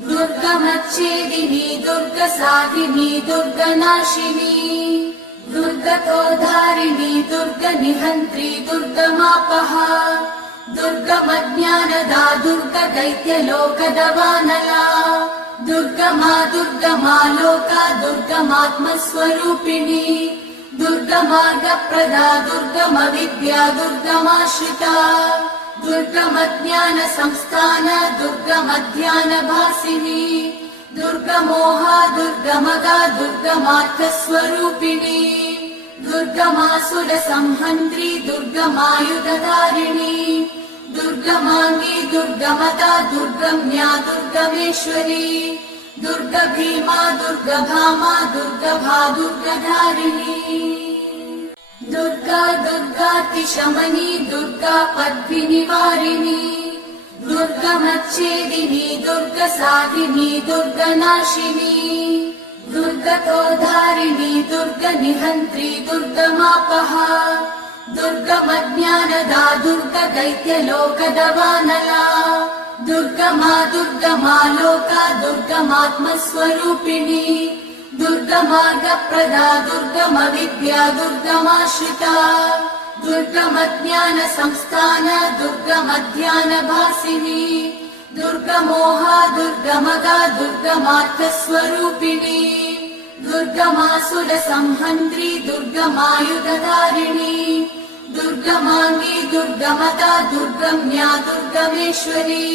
दुर्गमच्छेदिनी दुर्गसाधिनी दुर्गनाशिनी दुर्गतोधारिणी दुर्गनिहन्त्री दुर्गमापहा दुर्गमज्ञानदा दुर्गदैत्यलोकदवानला दुर्गमा दुर्गमालोका दुर्गमात्मस्वरूपिणी दुर्गमार्गप्रदा दुर्गमविद्या दुर्गमाश्रिता दुर्गमज्ञानसंस्थान दुर्गमध्यानभासिनी दुर्गमोहा दुर्गमगा दुर्गमार्थस्वरूपिणी दुर्गमासुरसंहन्त्री दुर्गमायुधधारिणी दुर्गमाङ्गी दुर्गमदा दुर्गम्या दुर्गमेश्वरी दुर्गभीमा दुर्गभामा दुर्गभा दुर्गधारिणी दुर्गा दुर्गातिशमनी दुर्गा पद्मिनिवारिणी दुर्गमच्छेदिनी दुर्गसाधिनी दुर्गनाशिनी दुर्गतोधारिणी दुर्गनिहन्त्री दुर्गमापहा दुर्गमज्ञानदा दुर्गदैत्यलोकदवानला दुर्गमा दुर्गमा लोका दुर्गमात्मस्वरूपिणी दुर्गमार्गप्रदा दुर्गमविद्या दुर्गमाश्रिता दुर्गमज्ञानसंस्थान दुर्गमध्यानभासिनी दुर्गमोहा दुर्गमगा दुर्गमार्थस्वरूपिणी दुर्गमासुरसंहन्त्री दुर्गमायुधधारिणी दुर्गमाङ्गी दुर्गमदा दुर्गम्या दुर्गमेश्वरी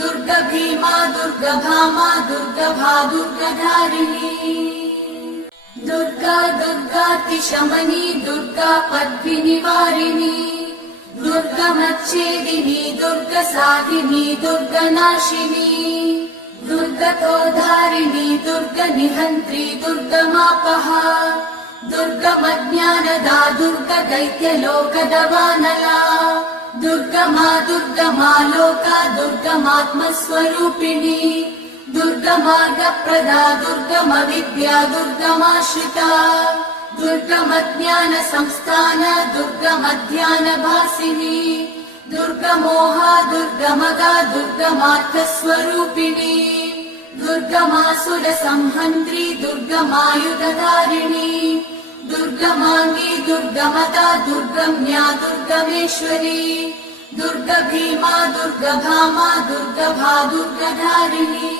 दुर्गभीमा दुर्गभामा दुर्गभा दुर्गधारिणी दुर्गा दुर्गातिशमनी दुर्गा पद्मिनिवारिणी दुर्गमच्छेदिनी दुर्गसाधिनी दुर्गनाशिनी दुर्गतोधारिणी दुर्गनिहन्त्री दुर्गमापहा दुर्गमज्ञानदा दुर्गदैत्यलोकदवानला दुर्गमा दुर्गमा लोका दुर्गमात्मस्वरूपिणी दुर्गमार्गप्रदा दुर्गमविद्या दुर्गमाश्रिता दुर्गमज्ञानसंस्थान दुर्गमध्यानभासिनी दुर्गमोहा दुर्गमगा दुर्गमार्थस्वरूपिणी दुर्गमासुरसंहन्त्री दुर्गमायुधधारिणी दुर्गमाङ्गी दुर्गमदा दुर्गम्या दुर्गमेश्वरी दुर्गभीमा दुर्गभामा दुर्गभा दुर्गधारिणी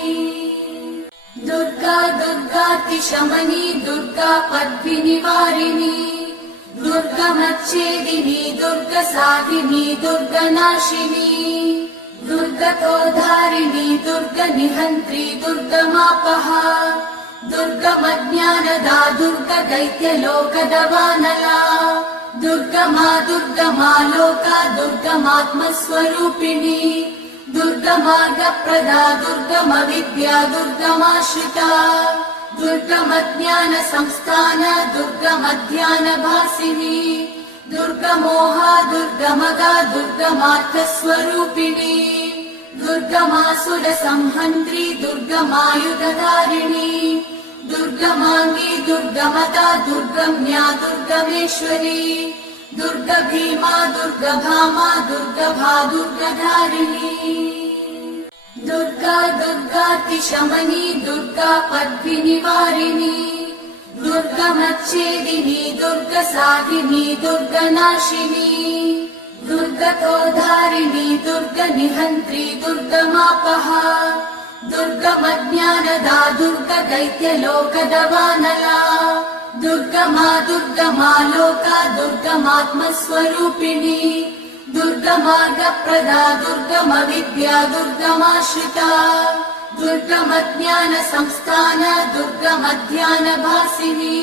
दुर्गा दुर्गातिशमनी दुर्गा पद्मिनिवारिणी दुर्गमच्छेदिनी दुर्गसाधिनी दुर्गनाशिनी दुर्गतोधारिणी दुर्गनिहन्त्री दुर्गमापहा दुर्गमज्ञानदा दुर्गदैत्यलोकदवानला दुर्गमा दुर्गमा लोका दुर्गमात्मस्वरूपिणी दुर्गमार्गप्रदा दुर्गमविद्या दुर्गमाश्रिता दुर्गमज्ञानसंस्थान दुर्गमध्यानभासिनी दुर्गमोहा दुर्गमगा दुर्गमार्थस्वरूपिणी दुर्गमासुरसंहन्त्री दुर्गमायुधधारिणी दुर्गमाङ्गी दुर्गमदा दुर्गम्या दुर्गमेश्वरी दुर्गभीमा दुर्गभामा दुर्गभा दुर्गधारिणी दुर्गा दुर्गातिशमनी दुर्गा पद्मिनिवारिणी दुर्गमच्छेदिनी दुर्गसाधिनी दुर्गनाशिनी दुर्गतोधारिणी दुर्गनिहन्त्री दुर्गमापहा दुर्गमज्ञानदा दुर्गदैत्यलोकदवानला दुर्गमा दुर्गमा लोका दुर्गमात्मस्वरूपिणी दुर्गमार्गप्रदा दुर्गमविद्या दुर्गमाश्रिता दुर्गमज्ञानसंस्थान दुर्गमध्यानभासिनी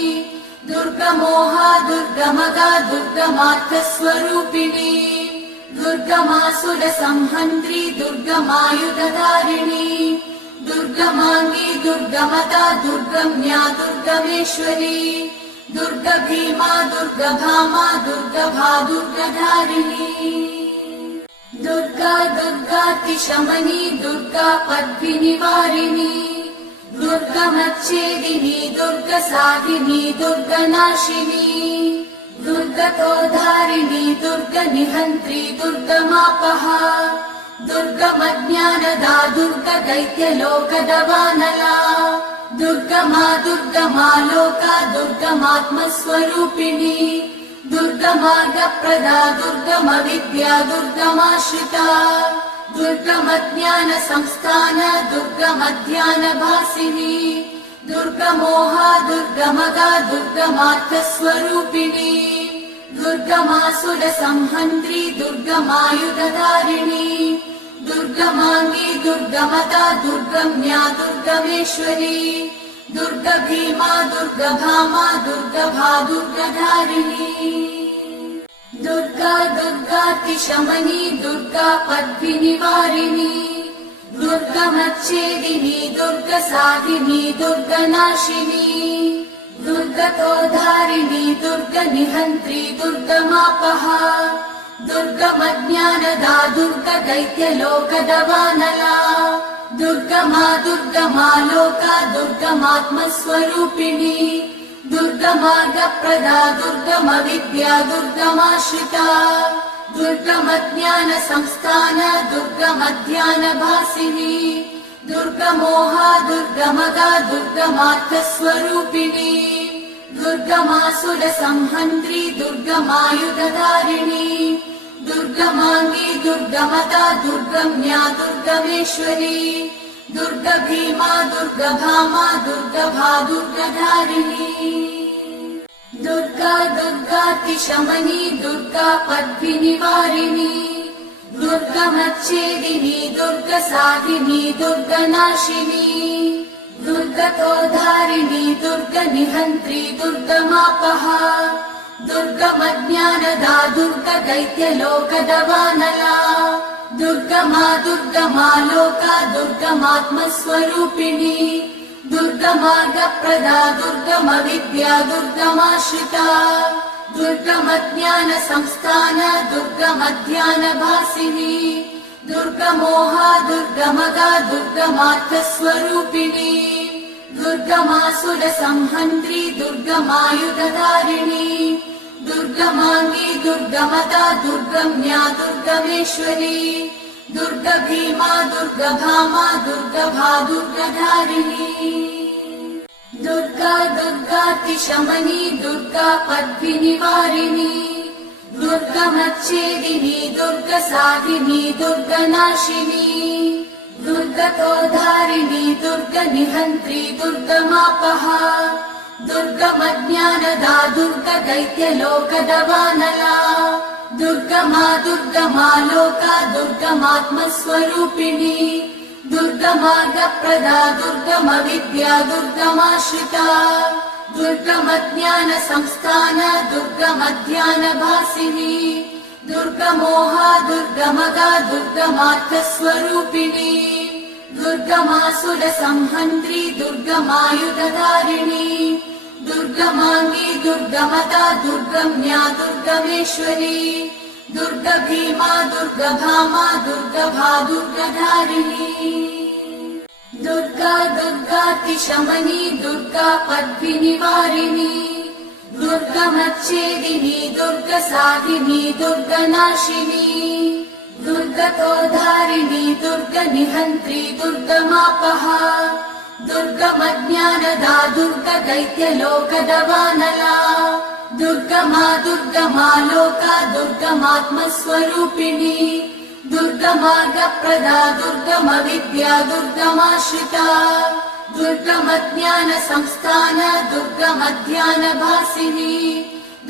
दुर्गमोहा दुर्गमगा दुर्गमार्थस्वरूपिणी दुर्गमासुरसंहन्त्री दुर्गमायुधधारिणी दुर्गमाङ्गी दुर्गमदा दुर्गम्या दुर्गमेश्वरी दुर्गभीमा दुर्गभामा दुर्गभा दुर्गधारिणी दुर्गा दुर्गातिशमनी दुर्गा पद्मिनिवारिणी दुर्गमच्छेदिनी दुर्गसाधिनी दुर्गनाशिनी दुर्गतोधारिणी दुर्गनिहन्त्री दुर्गमापहा दुर्गमज्ञानदा दुर्गदैत्यलोकदवानला दुर्गमा दुर्गमा लोका दुर्गमात्मस्वरूपिणी दुर्गमार्गप्रदा दुर्गमविद्या दुर्गमाश्रिता दुर्गमज्ञानसंस्थान दुर्गमध्यानभासिनी दुर्गमोहा दुर्गमगा दुर्गमार्थस्वरूपिणी दुर्गमासुरसंहन्त्री दुर्गमायुधधारिणी दुर्गमाङ्गी दुर्गमता दुर्गम्या दुर्गमेश्वरी दुर्गभीमा दुर्गभामा दुर्गभा दुर्गधारिणी दुर्गा दुर्गातिशमनी दुर्गा पद्मिनिवारिणी दुर्गमच्छेदिनी दुर्गसाधिनी दुर्गनाशिनी दुर्गतोधारिणी दुर्गनिहन्त्री दुर्गमापहा दुर्गमज्ञानदा दुर्गदैत्यलोकदवानला दुर्गमा दुर्गमा लोका दुर्गमात्मस्वरूपिणी दुर्गमार्गप्रदा दुर्गमविद्या दुर्गमाश्रिता दुर्गमज्ञानसंस्थान दुर्गमध्यानभासिनी दुर्गमोहा दुर्गमगा दुर्गमार्थस्वरूपिणी दुर्गमासुरसंहन्त्री दुर्गमायुधधारिणी दुर्गमाङ्गी दुर्गमता दुर्गम्या दुर्गमेश्वरी दुर्गभीमा दुर्गभामा दुर्गभा दुर्गधारिणी दुर्गा दुर्गातिशमनी दुर्गा पद्मिनिवारिणी दुर्गमच्छेदिनी दुर्गसाधिनी दुर्गनाशिनी दुर्गतोधारिणी दुर्गनिहन्त्री दुर्गमापहा दुर्गमज्ञानदा दुर्गदैत्यलोकदवानला दुर्गमा दुर्गमा लोका दुर्गमात्मस्वरूपिणी दुर्गमार्गप्रदा दुर्गमविद्या दुर्गमाश्रिता दुर्गमज्ञानसंस्थान दुर्गमध्यानभासिनी दुर्गमोहा दुर्गमगा दुर्गमार्थस्वरूपिणी दुर्गमासुरसंहन्त्री दुर्गमायुधधारिणी दुर्गमाङ्गी दुर्गमता दुर्गम्या दुर्गमेश्वरी दुर्गभीमा दुर्गभामा दुर्गभा दुर्गधारिणी दुर्गा दुर्गातिशमनी दुर्गा पद्मिनिवारिणी दुर्गमच्छेदिनी दुर्गसाधिनी दुर्गनाशिनी दुर्गतोधारिणी दुर्गनिहन्त्री दुर्गमापहा दुर्गमज्ञानदा दुर्गदैत्यलोकदवानला दुर्गमा दुर्गमा लोका दुर्गमात्मस्वरूपिणी दुर्गमार्गप्रदा दुर्गमविद्या दुर्गमाश्रिता दुर्गमज्ञानसंस्थान दुर्गमध्यानभासिनी दुर्गमोहा दुर्गमगा दुर्गमार्थस्वरूपिणी दुर्गमासुरसंहन्त्री दुर्गमायुधधारिणी दुर्गमाङ्गी दुर्गमता दुर्गम्या दुर्गमेश्वरी दुर्गभीमा दुर्गभामा दुर्गभा दुर्गधारिणी दुर्गा दुर्गातिशमनी दुर्गा पद्मिनिवारिणी दुर्गमच्छेदिनी दुर्गसाधिनी दुर्गनाशिनी दुर्गतोधारिणी दुर्गनिहन्त्री दुर्गमापहा दुर्गमज्ञानदा दुर्गदैत्यलोकदवानला दुर्गमा दुर्गमा लोका दुर्गमात्मस्वरूपिणी दुर्गमार्गप्रदा दुर्गमविद्या दुर्गमाश्रिता दुर्गमज्ञानसंस्थान दुर्गमध्यानभासिनी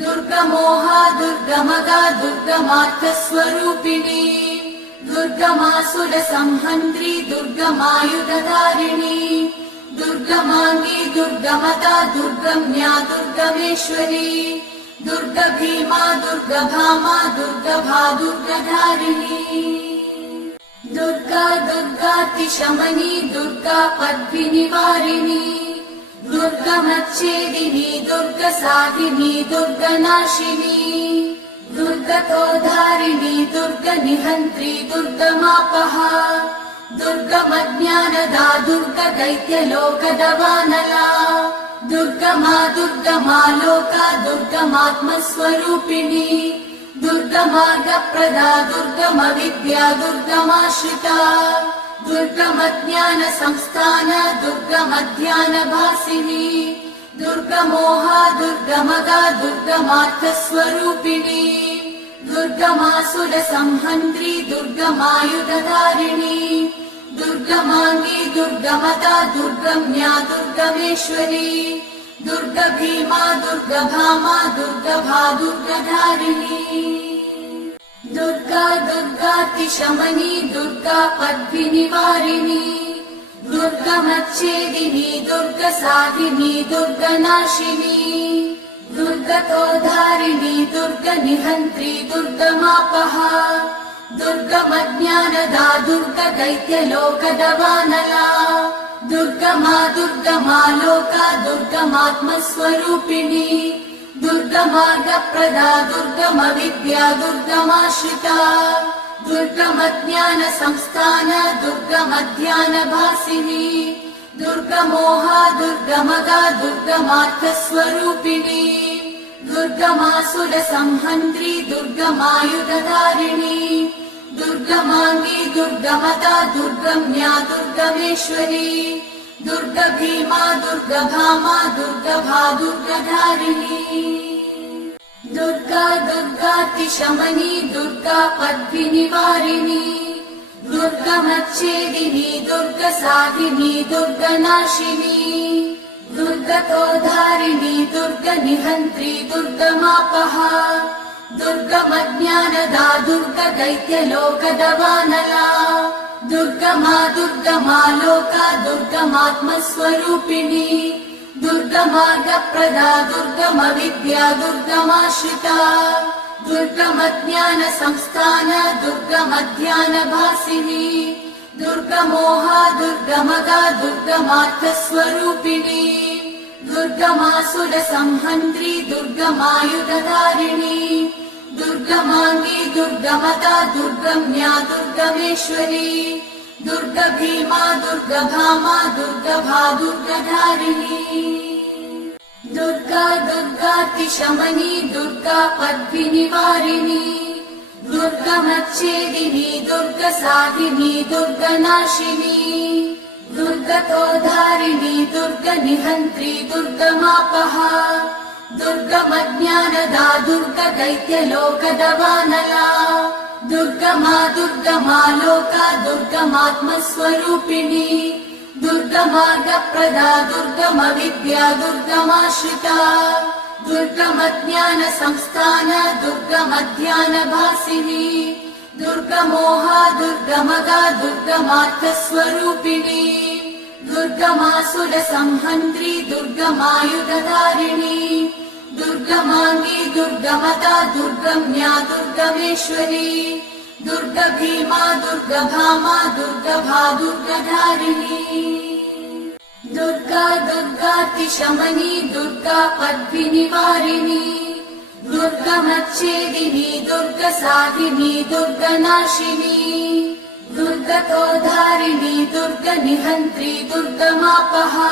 दुर्गमोहा दुर्गमगा दुर्गमार्थस्वरूपिणी दुर्गमासुरसंहन्त्री दुर्गमायुधधारिणी दुर्गमाङ्गी दुर्गमता दुर्गम्या दुर्गमेश्वरी दुर्गभीमा दुर्गभामा दुर्गभा दुर्गधारिणी दुर्गा दुर्गातिशमनी दुर्गा पद्मिनिवारिणी दुर्गमच्छेदिनी दुर्गसाधिनी दुर्गनाशिनी दुर्गतोधारिणी दुर्गनिहन्त्री दुर्गमापहा दुर्गमज्ञानदा दुर्गदैत्यलोकदवानला दुर्गमा दुर्गमा लोका दुर्गमात्मस्वरूपिणी दुर्गमार्गप्रदा दुर्गमविद्या दुर्गमाश्रिता दुर्गमज्ञानसंस्थान दुर्गमध्यानभासिनी दुर्गमोहा दुर्गमगा दुर्गमार्थस्वरूपिणी दुर्गमासुरसंहन्त्री दुर्गमायुधधारिणी दुर्गमाङ्गी दुर्गमता दुर्गम्या दुर्गमेश्वरी दुर्गभीमा दुर्गभामा दुर्गभा दुर्गधारिणी दुर्गा दुर्गातिशमनी दुर्गा पद्मिनिवारिणी दुर्गमच्छेदिनी दुर्गसाधिनी दुर्गनाशिनी दुर्गतोद्धारिणी दुर्गनिहन्त्री दुर्गमापहा दुर्गमज्ञानदा दुर्गदैत्यलोकदवानला दुर्गमा दुर्गमा लोका दुर्गमात्मस्वरूपिणी दुर्गमार्गप्रदा दुर्गमविद्या दुर्गमाश्रिता दुर्गमज्ञानसंस्थान दुर्गमध्यानभासिनी दुर्गमोहा दुर्गमगा दुर्गमार्थस्वरूपिणी दुर्गमासुरसंहन्त्री दुर्गमायुधधारिणी दुर्गमाङ्गी दुर्गमदा दुर्गम्या दुर्गमेश्वरी दुर्गभीमा दुर्गभामा दुर्गभा दुर्गधारिणी दुर्गा दुर्गातिशमनी दुर्गा पद्मिनिवारिणी दुर्गमच्छेदिनी दुर्गसाधिनी दुर्गनाशिनी दुर्गतोद्धारिणी दुर्गनिहन्त्री दुर्गमापहा दुर्गमज्ञानदा दुर्गदैत्यलोकदवानला दुर्गमा दुर्गमा लोका दुर्गमात्मस्वरूपिणी दुर्गमार्गप्रदा दुर्गमविद्या दुर्गमाश्रिता दुर्गमज्ञानसंस्थान दुर्गमध्यानभासिनी दुर्गमोहा दुर्गमगा दुर्गमार्थस्वरूपिणी दुर्गमासुरसंहन्त्री दुर्गमायुधधारिणी दुर्गमाङ्गी दुर्गमदा दुर्गम्या दुर्गमेश्वरी दुर्गभीमा दुर्गभामा दुर्गभा दुर्गधारिणी दुर्गा दुर्गातिशमनी दुर्गा पद्मिनिवारिणी दुर्गमच्छेदिनी दुर्गसाधिनी दुर्गनाशिनी दुर्गतोद्धारिणी दुर्गनिहन्त्री दुर्गमापहा दुर्गमज्ञानदा दुर्गदैत्यलोकदवानला दुर्गमा दुर्गमा लोका दुर्गमात्मस्वरूपिणी दुर्गमार्गप्रदा दुर्गमविद्या दुर्गमाश्रिता दुर्गमज्ञानसंस्थान दुर्गमध्यानभासिनी दुर्गमोहा दुर्गमगा दुर्गमार्थस्वरूपिणी दुर्गमासुरसंहन्त्री दुर्गमायुधधारिणी दुर्गमाङ्गी दुर्गमदा दुर्गम्या दुर्गमेश्वरी दुर्गभीमा दुर्गभामा दुर्गभा दुर्गधारिणी दुर्गा दुर्गातिशमनी दुर्गा पद्मिनिवारिणी दुर्गमच्छेदिनी दुर्गसाधिनी दुर्गनाशिनी दुर्गतोद्धारिणी दुर्गनिहन्त्री दुर्गमापहा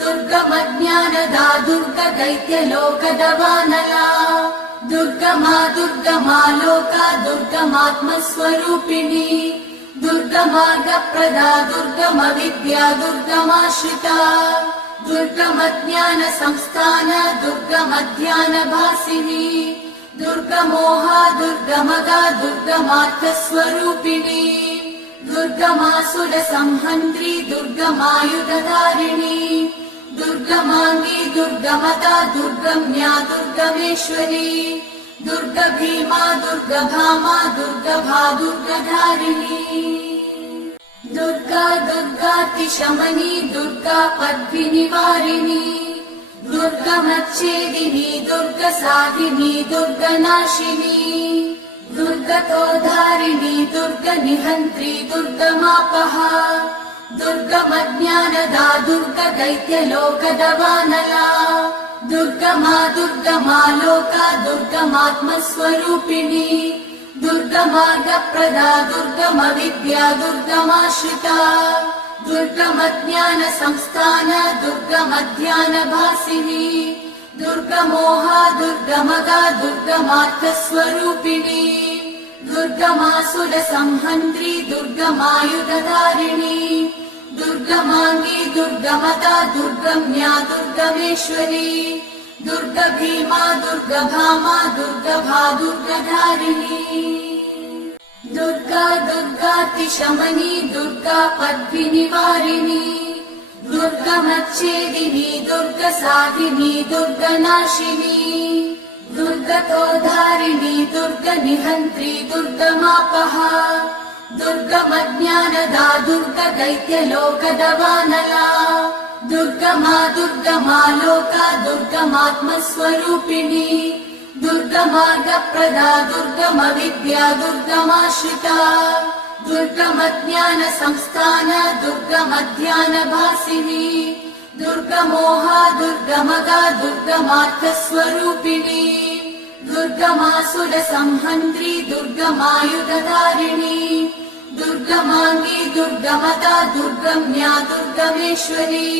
दुर्गमज्ञानदा दुर्गदैत्यलोकदवानला दुर्गमा दुर्गमा लोका दुर्गमात्मस्वरूपिणी दुर्गमार्गप्रदा दुर्गमविद्या दुर्गमाश्रिता दुर्गमज्ञानसंस्थान दुर्गमध्यानभासिनी दुर्गमोहा दुर्गमगा दुर्गमार्थस्वरूपिणी दुर्गमासुरसंहन्त्री दुर्गमायुधधारिणी दुर्गमाङ्गी दुर्गमदा दुर्गम्या दुर्गमेश्वरी दुर्गभीमा दुर्गभामा दुर्गभा दुर्गधारिणी दुर्गा दुर्गातिशमनी दुर्गा पद्मिनिवारिणी दुर्गमच्छेदिनी दुर्गसाधिनी दुर्गनाशिनी दुर्गतोद्धारिणी दुर्गनिहन्त्री दुर्गमापहा दुर्गमज्ञानदा दुर्गदैत्यलोकदवानला दुर्गमा दुर्गमा लोका दुर्गमात्मस्वरूपिणी दुर्गमार्गप्रदा दुर्गमविद्या दुर्गमाश्रिता दुर्गमज्ञानसंस्थान दुर्गमध्यानभासिनी दुर्गमोहा दुर्गमगा दुर्गमार्थस्वरूपिणी दुर्गमासुरसंहन्त्री दुर्गमायुधधारिणी दुर्गमाङ्गी दुर्गमदा दुर्गम्या दुर्गमेश्वरी दुर्गभीमा दुर्गभामा दुर्गभा दुर्गधारिणी दुर्गा दुर्गातिशमनी दुर्गा पद्मिनिवारिणी दुर्गमच्छेदिनी दुर्गसाधिनी दुर्गनाशिनी दुर्गतोद्धारिणी दुर्गनिहन्त्री दुर्गमापहा दुर्गमज्ञानदा दुर्गदैत्यलोकदवानला दुर्गमा दुर्गमा लोका दुर्गमात्मस्वरूपिणी दुर्गमार्गप्रदा दुर्गमविद्या दुर्गमाश्रिता दुर्गमज्ञानसंस्थान दुर्गमध्यानभासिनी दुर्गमोहा दुर्गमगा दुर्गमार्थस्वरूपिणी दुर्गमासुरसंहन्त्री दुर्गमायुधधारिणी दुर्गमाङ्गी दुर्गमदा दुर्गम्या दुर्गमेश्वरी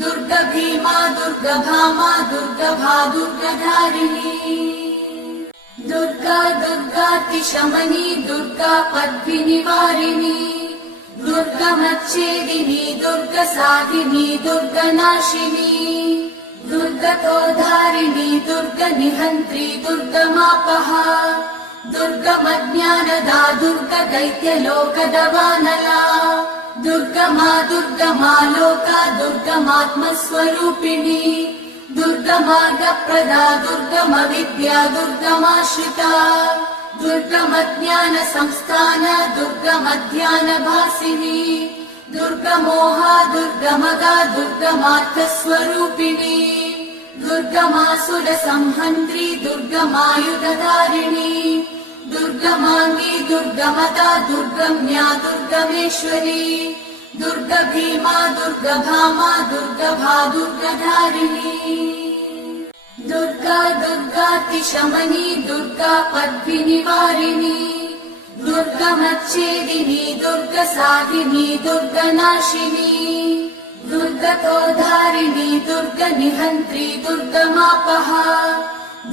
दुर्गभीमा दुर्गभामा दुर्गभा दुर्गधारिणी दुर्गा दुर्गातिशमनी दुर्गा पद्विनिवारिणी दुर्गमच्छेदिनी दुर्गसाधिनी दुर्गनाशिनी दुर्गतोद्धारिणी दुर्गनिहन्त्री दुर्गमापहा दुर्गमज्ञानदा दुर्गदैत्यलोकदवानला दुर्गमा दुर्गमा लोका दुर्गमात्मस्वरूपिणी दुर्गमार्गप्रदा दुर्गमविद्या दुर्गमाश्रिता दुर्गमज्ञानसंस्थान दुर्गमध्यानभासिनी दुर्गमोहा दुर्गमगा दुर्गमार्थस्वरूपिणी दुर्गमासुरसंहन्त्री दुर्गमायुधधारिणी दुर्गमाङ्गी दुर्गमदा दुर्गम्या दुर्गमेश्वरी दुर्गभीमा दुर्गभामा दुर्गभा दुर्गधारिणी दुर्गा दुर्गातिशमनी दुर्गा पद्विनिवारिणी दुर्गमच्छेदिनी दुर्गसाधिनी दुर्गनाशिनी दुर्गतोद्धारिणी दुर्गनिहन्त्री दुर्गमापहा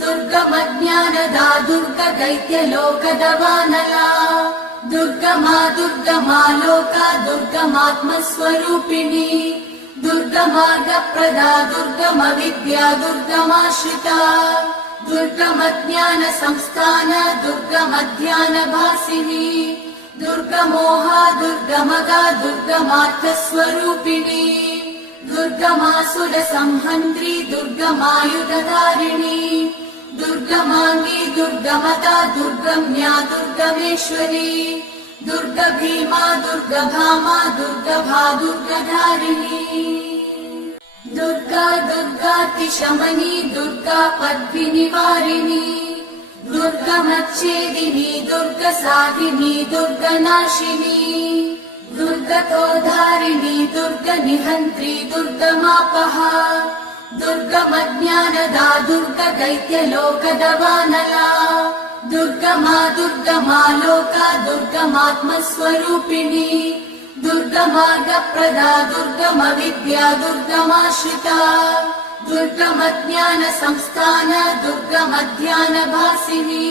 दुर्गमज्ञानदा दुर्गदैत्यलोकदवानला दुर्गमा दुर्गमा लोका दुर्गमात्मस्वरूपिणी दुर्गमार्गप्रदा दुर्गमविद्या दुर्गमाश्रिता दुर्गमज्ञानसंस्थान दुर्गमध्यानभासिनी दुर्गमोहा दुर्गमगा दुर्गमार्थस्वरूपिणी दुर्गमासुरसंहन्त्री दुर्गमायुधधारिणी दुर्गमाङ्गी दुर्गमदा दुर्गम्या दुर्गमेश्वरी दुर्गभीमा दुर्गभामा दुर्गभा दुर्गधारिणी दुर्गा दुर्गातिशमनी दुर्गा पद्विनिवारिणी दुर्गमच्छेदिनी दुर्गसाधिनी दुर्गनाशिनी दुर्गतोद्धारिणी दुर्गनिहन्त्री दुर्गमापहा दुर्गमज्ञानदा दुर्गदैत्यलोकदवानला दुर्गमा दुर्गमा लोका दुर्गमात्मस्वरूपिणी दुर्गमार्गप्रदा दुर्गमविद्या दुर्गमाश्रिता दुर्गमज्ञानसंस्थान दुर्गमध्यानभासिनी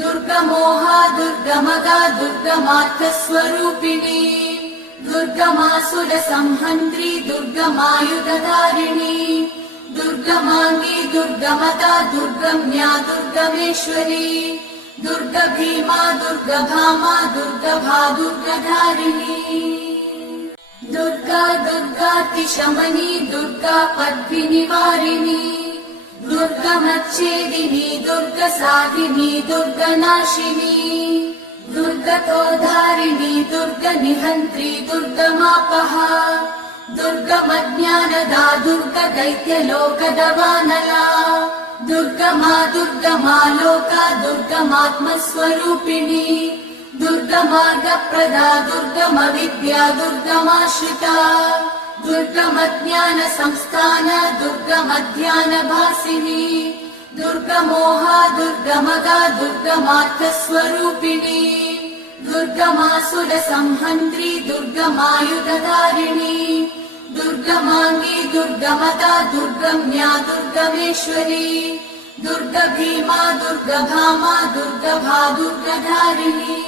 दुर्गमोहा दुर्गमगा दुर्गमार्थस्वरूपिणी दुर्गमासुरसंहन्त्री दुर्गमायुधधारिणी दुर्गमाङ्गी दुर्गमदा दुर्गम्या दुर्गमेश्वरी दुर्गभीमा दुर्गभामा दुर्गभा दुर्गधारिणी दुर्गा दुर्गातिशमनी दुर्गा पद्विनिवारिणी दुर्गमच्छेदिनी दुर्गसाधिनी दुर्गनाशिनी दुर्गतोद्धारिणी दुर्गनिहन्त्री दुर्गमापहा दुर्गमज्ञानदा दुर्गदैत्यलोकदवानला दुर्गमा दुर्गमा लोका दुर्गमात्मस्वरूपिणी दुर्गमार्गप्रदा दुर्गमविद्या दुर्गमाश्रिता दुर्गमज्ञानसंस्थान दुर्गमध्यानभासिनी दुर्गमोहा दुर्गमगा दुर्गमार्थस्वरूपिणी दुर्गमासुरसंहन्त्री दुर्गमायुधधारिणी दुर्गमाङ्गी दुर्गमदा दुर्गम्या दुर्गमेश्वरी दुर्गभीमा दुर्गभामा दुर्गभा दुर्गधारिणी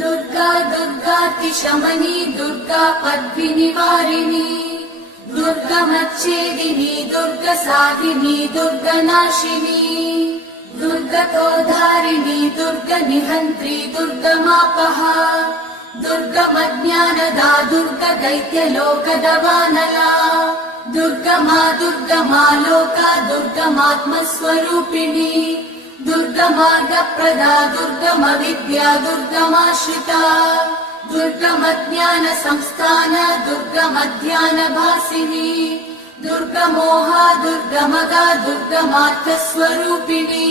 दुर्गा दुर्गातिशमनी दुर्गा पद्विनिवारिणी दुर्गमच्छेदिनी दुर्गसाधिनी दुर्गनाशिनी दुर्गतोद्धारिणी दुर्गनिहन्त्री दुर्गमापहा दुर्गमज्ञानदा दुर्गदैत्यलोकदवानला दुर्गमा दुर्गमा लोका दुर्गमात्मस्वरूपिणी दुर्गमार्गप्रदा दुर्गम विद्या दुर्गमाश्रिता दुर्गमज्ञान संस्थान दुर्गमध्यानभासिनी दुर्गमोहा दुर्गमगा दुर्गमार्थस्वरूपिणी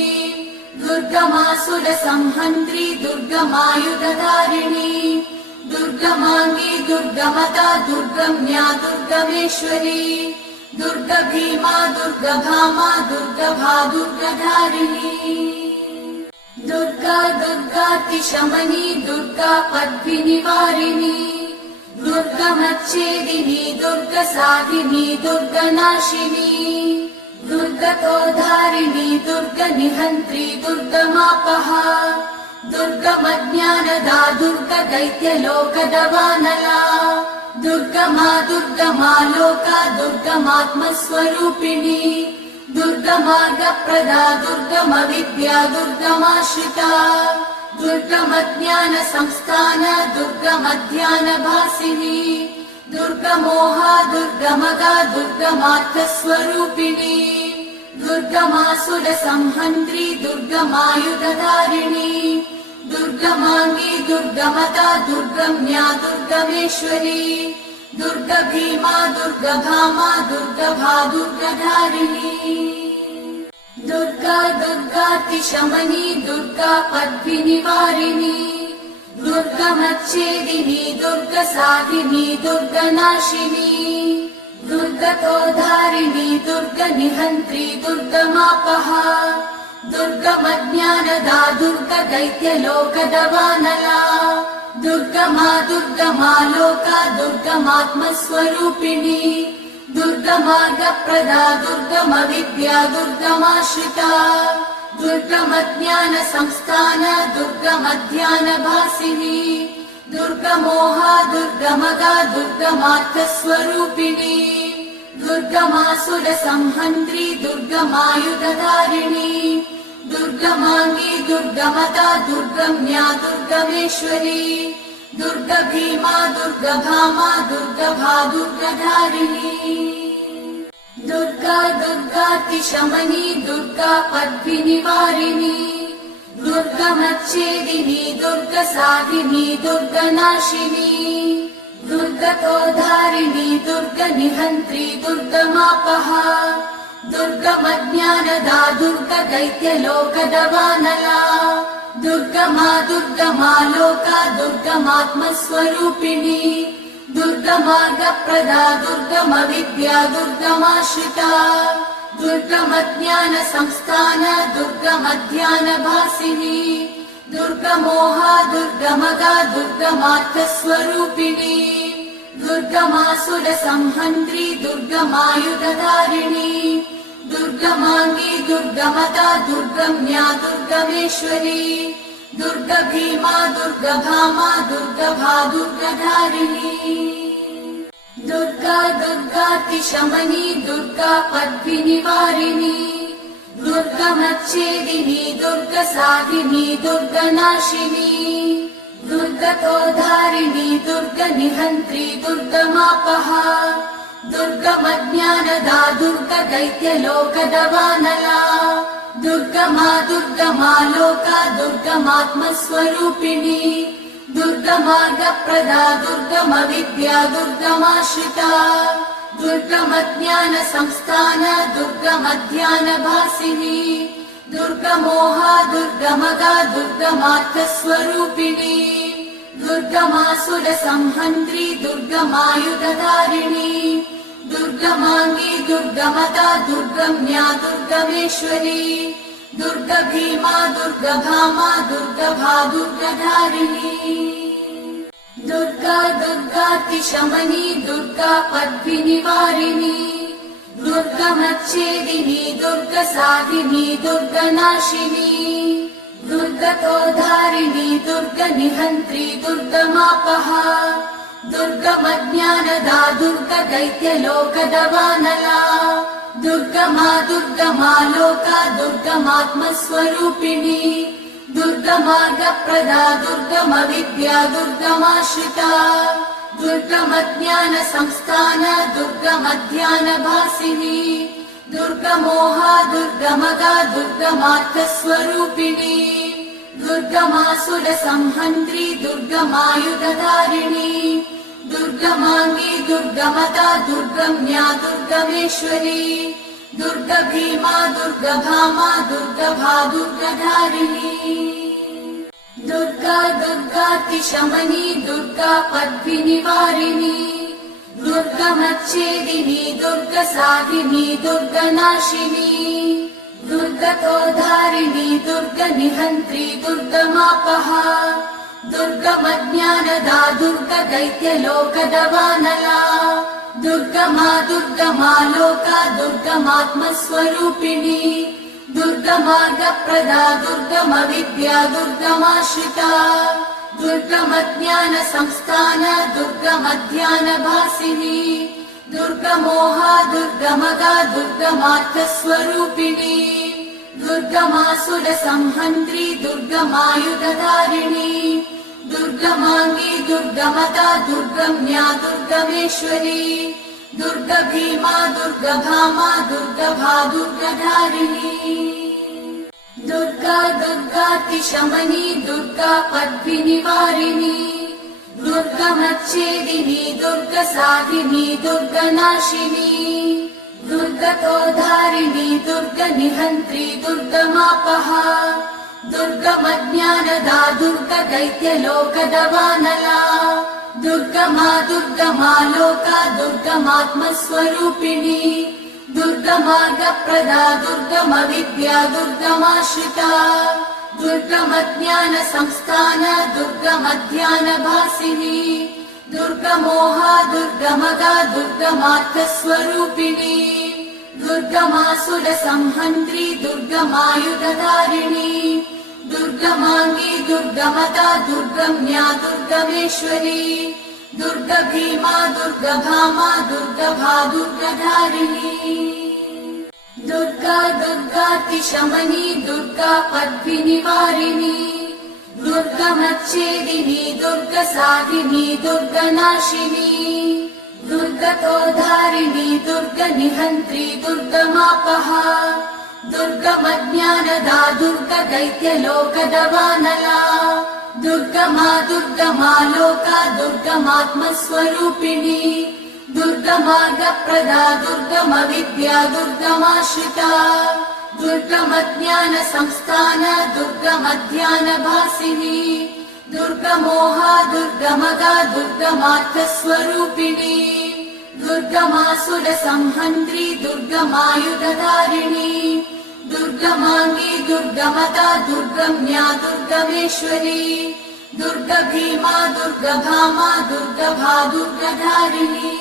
दुर्गमासुर संहन्त्री दुर्गमायुधधारिणी दुर्गमांगी दुर्गमता दुर्गम्या दुर्गमेश्वरी दुर्गभीमा दुर्गभामा दुर्गभा दुर्गधारिणी दुर्गा दुर्गातिशमनी दुर्गा पद्विनिवारिणी दुर्गमच्छेदिनी दुर्गसाधिनी दुर्गनाशिनी दुर्गतोधारिणी दुर्गनिहन्त्री दुर्गमापहा दुर्गमज्ञानदा दुर्गदैत्यलोकदवानला दुर्गमा दुर्गमा लोका दुर्गमात्मस्वरूपिणी दुर्गमार्गप्रदा दुर्गमविद्या दुर्गमाश्रिता दुर्गमज्ञान संस्थान दुर्गमध्यानभासिनी दुर्गमोहा दुर्गमगा दुर्गमार्थस्वरूपिणी दुर्गमासुर संहन्त्री दुर्गमायुधधारिणी दुर्गमांगी दुर्गमता दुर्गम्या दुर्गमेश्वरी दुर्गभीमा दुर्गभामा दुर्गभा दुर्गधारिणी दुर्गा दुर्गातिशमनी दुर्गा पद्विनिवारिणी दुर्गमच्छेदिनी दुर्गसाधिनी दुर्गनाशिनी दुर्गतोधारिणी दुर्गनिहन्त्री दुर्गमापहा दुर्गमज्ञानदा दुर्गदैत्यलोकदवानला दुर्गमा दुर्गमा लोका दुर्गमात्मस्वरूपिणी दुर्गमार्गप्रदा दुर्गमविद्या दुर्गमाश्रिता दुर्गमज्ञान संस्थान दुर्गमध्यानभासिनी दुर्गमोहा दुर्गमगा दुर्गमार्थस्वरूपिणी दुर्गमासुर संहन्त्री दुर्गमायुधधारिणी दुर्गमांगी दुर्गमता दुर्गम्या दुर्गमेश्वरी दुर्गभीमा दुर्गभामा दुर्गभा दुर्गधारिणी दुर्गा दुर्गातिशमनी दुर्गा पद्विनिवारिणी दुर्गमच्छेदिनी दुर्गसाधिनी दुर्गनाशिनी दुर्गतोधारिणी दुर्गनिहन्त्री दुर्गमापहा दुर्गमज्ञानदा दुर्गदैत्यलोकदवानला दुर्गमा दुर्गमा लोका दुर्गमात्मस्वरूपिणी दुर्गमार्गप्रदा दुर्गमविद्या दुर्गमाश्रिता दुर्गमज्ञान संस्थान दुर्गमध्यानभासिनी दुर्गमोहा दुर्गमगा दुर्गमार्थस्वरूपिणी दुर्गमासुर संहन्त्री दुर्गमायुधधारिणी दुर्गमांगी दुर्गमता दुर्गम्या दुर्गमेश्वरी दुर्गभीमा दुर्गभामा दुर्गभा दुर्गधारिणी दुर्गा दुर्गातिशमनी दुर्गा पद्विनिवारिणी दुर्गमच्छेदिनी दुर्गसाधिनी दुर्गनाशिनी दुर्गतोधारिणी दुर्गनिहन्त्री दुर्गमापहा दुर्गमज्ञानदा दुर्गदैत्यलोकदवानला दुर्गमा दुर्गमा लोका दुर्गमात्मस्वरूपिणी दुर्गमार्गप्रदा दुर्गमविद्या दुर्गमाश्रिता दुर्गमज्ञान संस्थान दुर्गमध्यानभासिनी दुर्गमोहा दुर्गमगा दुर्गमार्थस्वरूपिणी दुर्गमासुर संहन्त्री दुर्गमायुधधारिणी दुर्गमांगी दुर्गमता दुर्गम्या दुर्गमेश्वरी दुर्गभीमा दुर्गभामा दुर्गभा दुर्गधारिणी दुर्गा दुर्गातिशमनी दुर्गा पद्विनिवारिणी दुर्गमच्छेदिनी दुर्गसाधिनी दुर्गनाशिनी दुर्गतोधारिणी दुर्गनिहन्त्री दुर्गमापहा दुर्गमज्ञानदा दुर्गदैत्यलोकदवानला दुर्गमा दुर्गमा लोका दुर्गमात्मस्वरूपिणी दुर्गमार्गप्रदा दुर्गमविद्या दुर्गमाश्रिता दुर्गमज्ञानसंस्थान दुर्गमध्यानभासिनी दुर्गमोहा दुर्गमगा दुर्गमार्थस्वरूपिणी दुर्गमासुरसंहन्त्री दुर्गमायुधधारिणी दुर्गमाङ्गी दुर्गमदा दुर्गम्या दुर्गमेश्वरी दुर्गभीमा दुर्गभामा दुर्गभा दुर्गधारिणी दुर्गा दुर्गातिशमनी दुर्गा पद्विनिवारिणी दुर्गमच्छेदिनी दुर्गसाधिनी दुर्गनाशिनी दुर्गतोधारिणी दुर्गनिहन्त्री दुर्गमापहा दुर्गमज्ञानदा दुर्गदैत्यलोकदवानला दुर्गमा दुर्गमालोका दुर्गमात्मस्वरूपिणी दुर्गमार्गप्रदा दुर्गमविद्या दुर्गमाश्रिता दुर्गमज्ञानसंस्थान दुर्गमध्यानभासिनी दुर्गमोहा दुर्गमगा दुर्गमार्थस्वरूपिणी दुर्गमासुरसंहन्त्री दुर्गमायुधधारिणी दुर्गमाङ्गी दुर्गमदा दुर्गम्या दुर्गमेश्वरी दुर्गभीमा दुर्गभामा दुर्गभा दुर्गधारिणी दुर्गा दुर्गातिशमनी दुर्गा पद्विनिवारिणी दुर्गमच्छेदिनी दुर्गसाधिनी दुर्गनाशिनी दुर्गतोधारिणी दुर्गनिहन्त्री दुर्गमापहा दुर्गमज्ञानदा दुर्गदैत्यलोकदवानला दुर्गमा दुर्गमालोका दुर्गमात्मस्वरूपिणी दुर्गमार्गप्रदा दुर्गमविद्या दुर्गमाश्रिता दुर्गमज्ञानसंस्थान दुर्गमध्यानभासिनी दुर्गमोहा दुर्गमगा दुर्गमार्थस्वरूपिणी दुर्गमासुरसंहन्त्री दुर्गमायुधधारिणी दुर्गमाङ्गी दुर्गमदा दुर्गम्या दुर्गमेश्वरी दुर्गभीमा दुर्गभामा दुर्गभा दुर्गधारिणी दुर्गा दुर्गातिशमनी दुर्गा पद्विनिवारिणी दुर्गमच्छेदिनी दुर्गसाधिनी दुर्गनाशिनी दुर्गतोधारिणी दुर्गनिहन्त्री दुर्गमापहा दुर्गमज्ञानदा दुर्गदैत्यलोकदवानला दुर्गमा दुर्गमालोका दुर्गमात्मस्वरूपिणी दुर्गमार्गप्रदा दुर्गमविद्या दुर्गमाश्रिता दुर्गमज्ञानसंस्थान दुर्गमध्यानभासिनी दुर्गमोहा दुर्गमगा दुर्गमार्थस्वरूपिणी दुर्गमासुरसंहन्त्री दुर्गमायुधधारिणी दुर्गमाङ्गी दुर्गमदा दुर्गम्या दुर्गमेश्वरी दुर्गभीमा दुर्गभामा दुर्गभा दुर्गधारिणी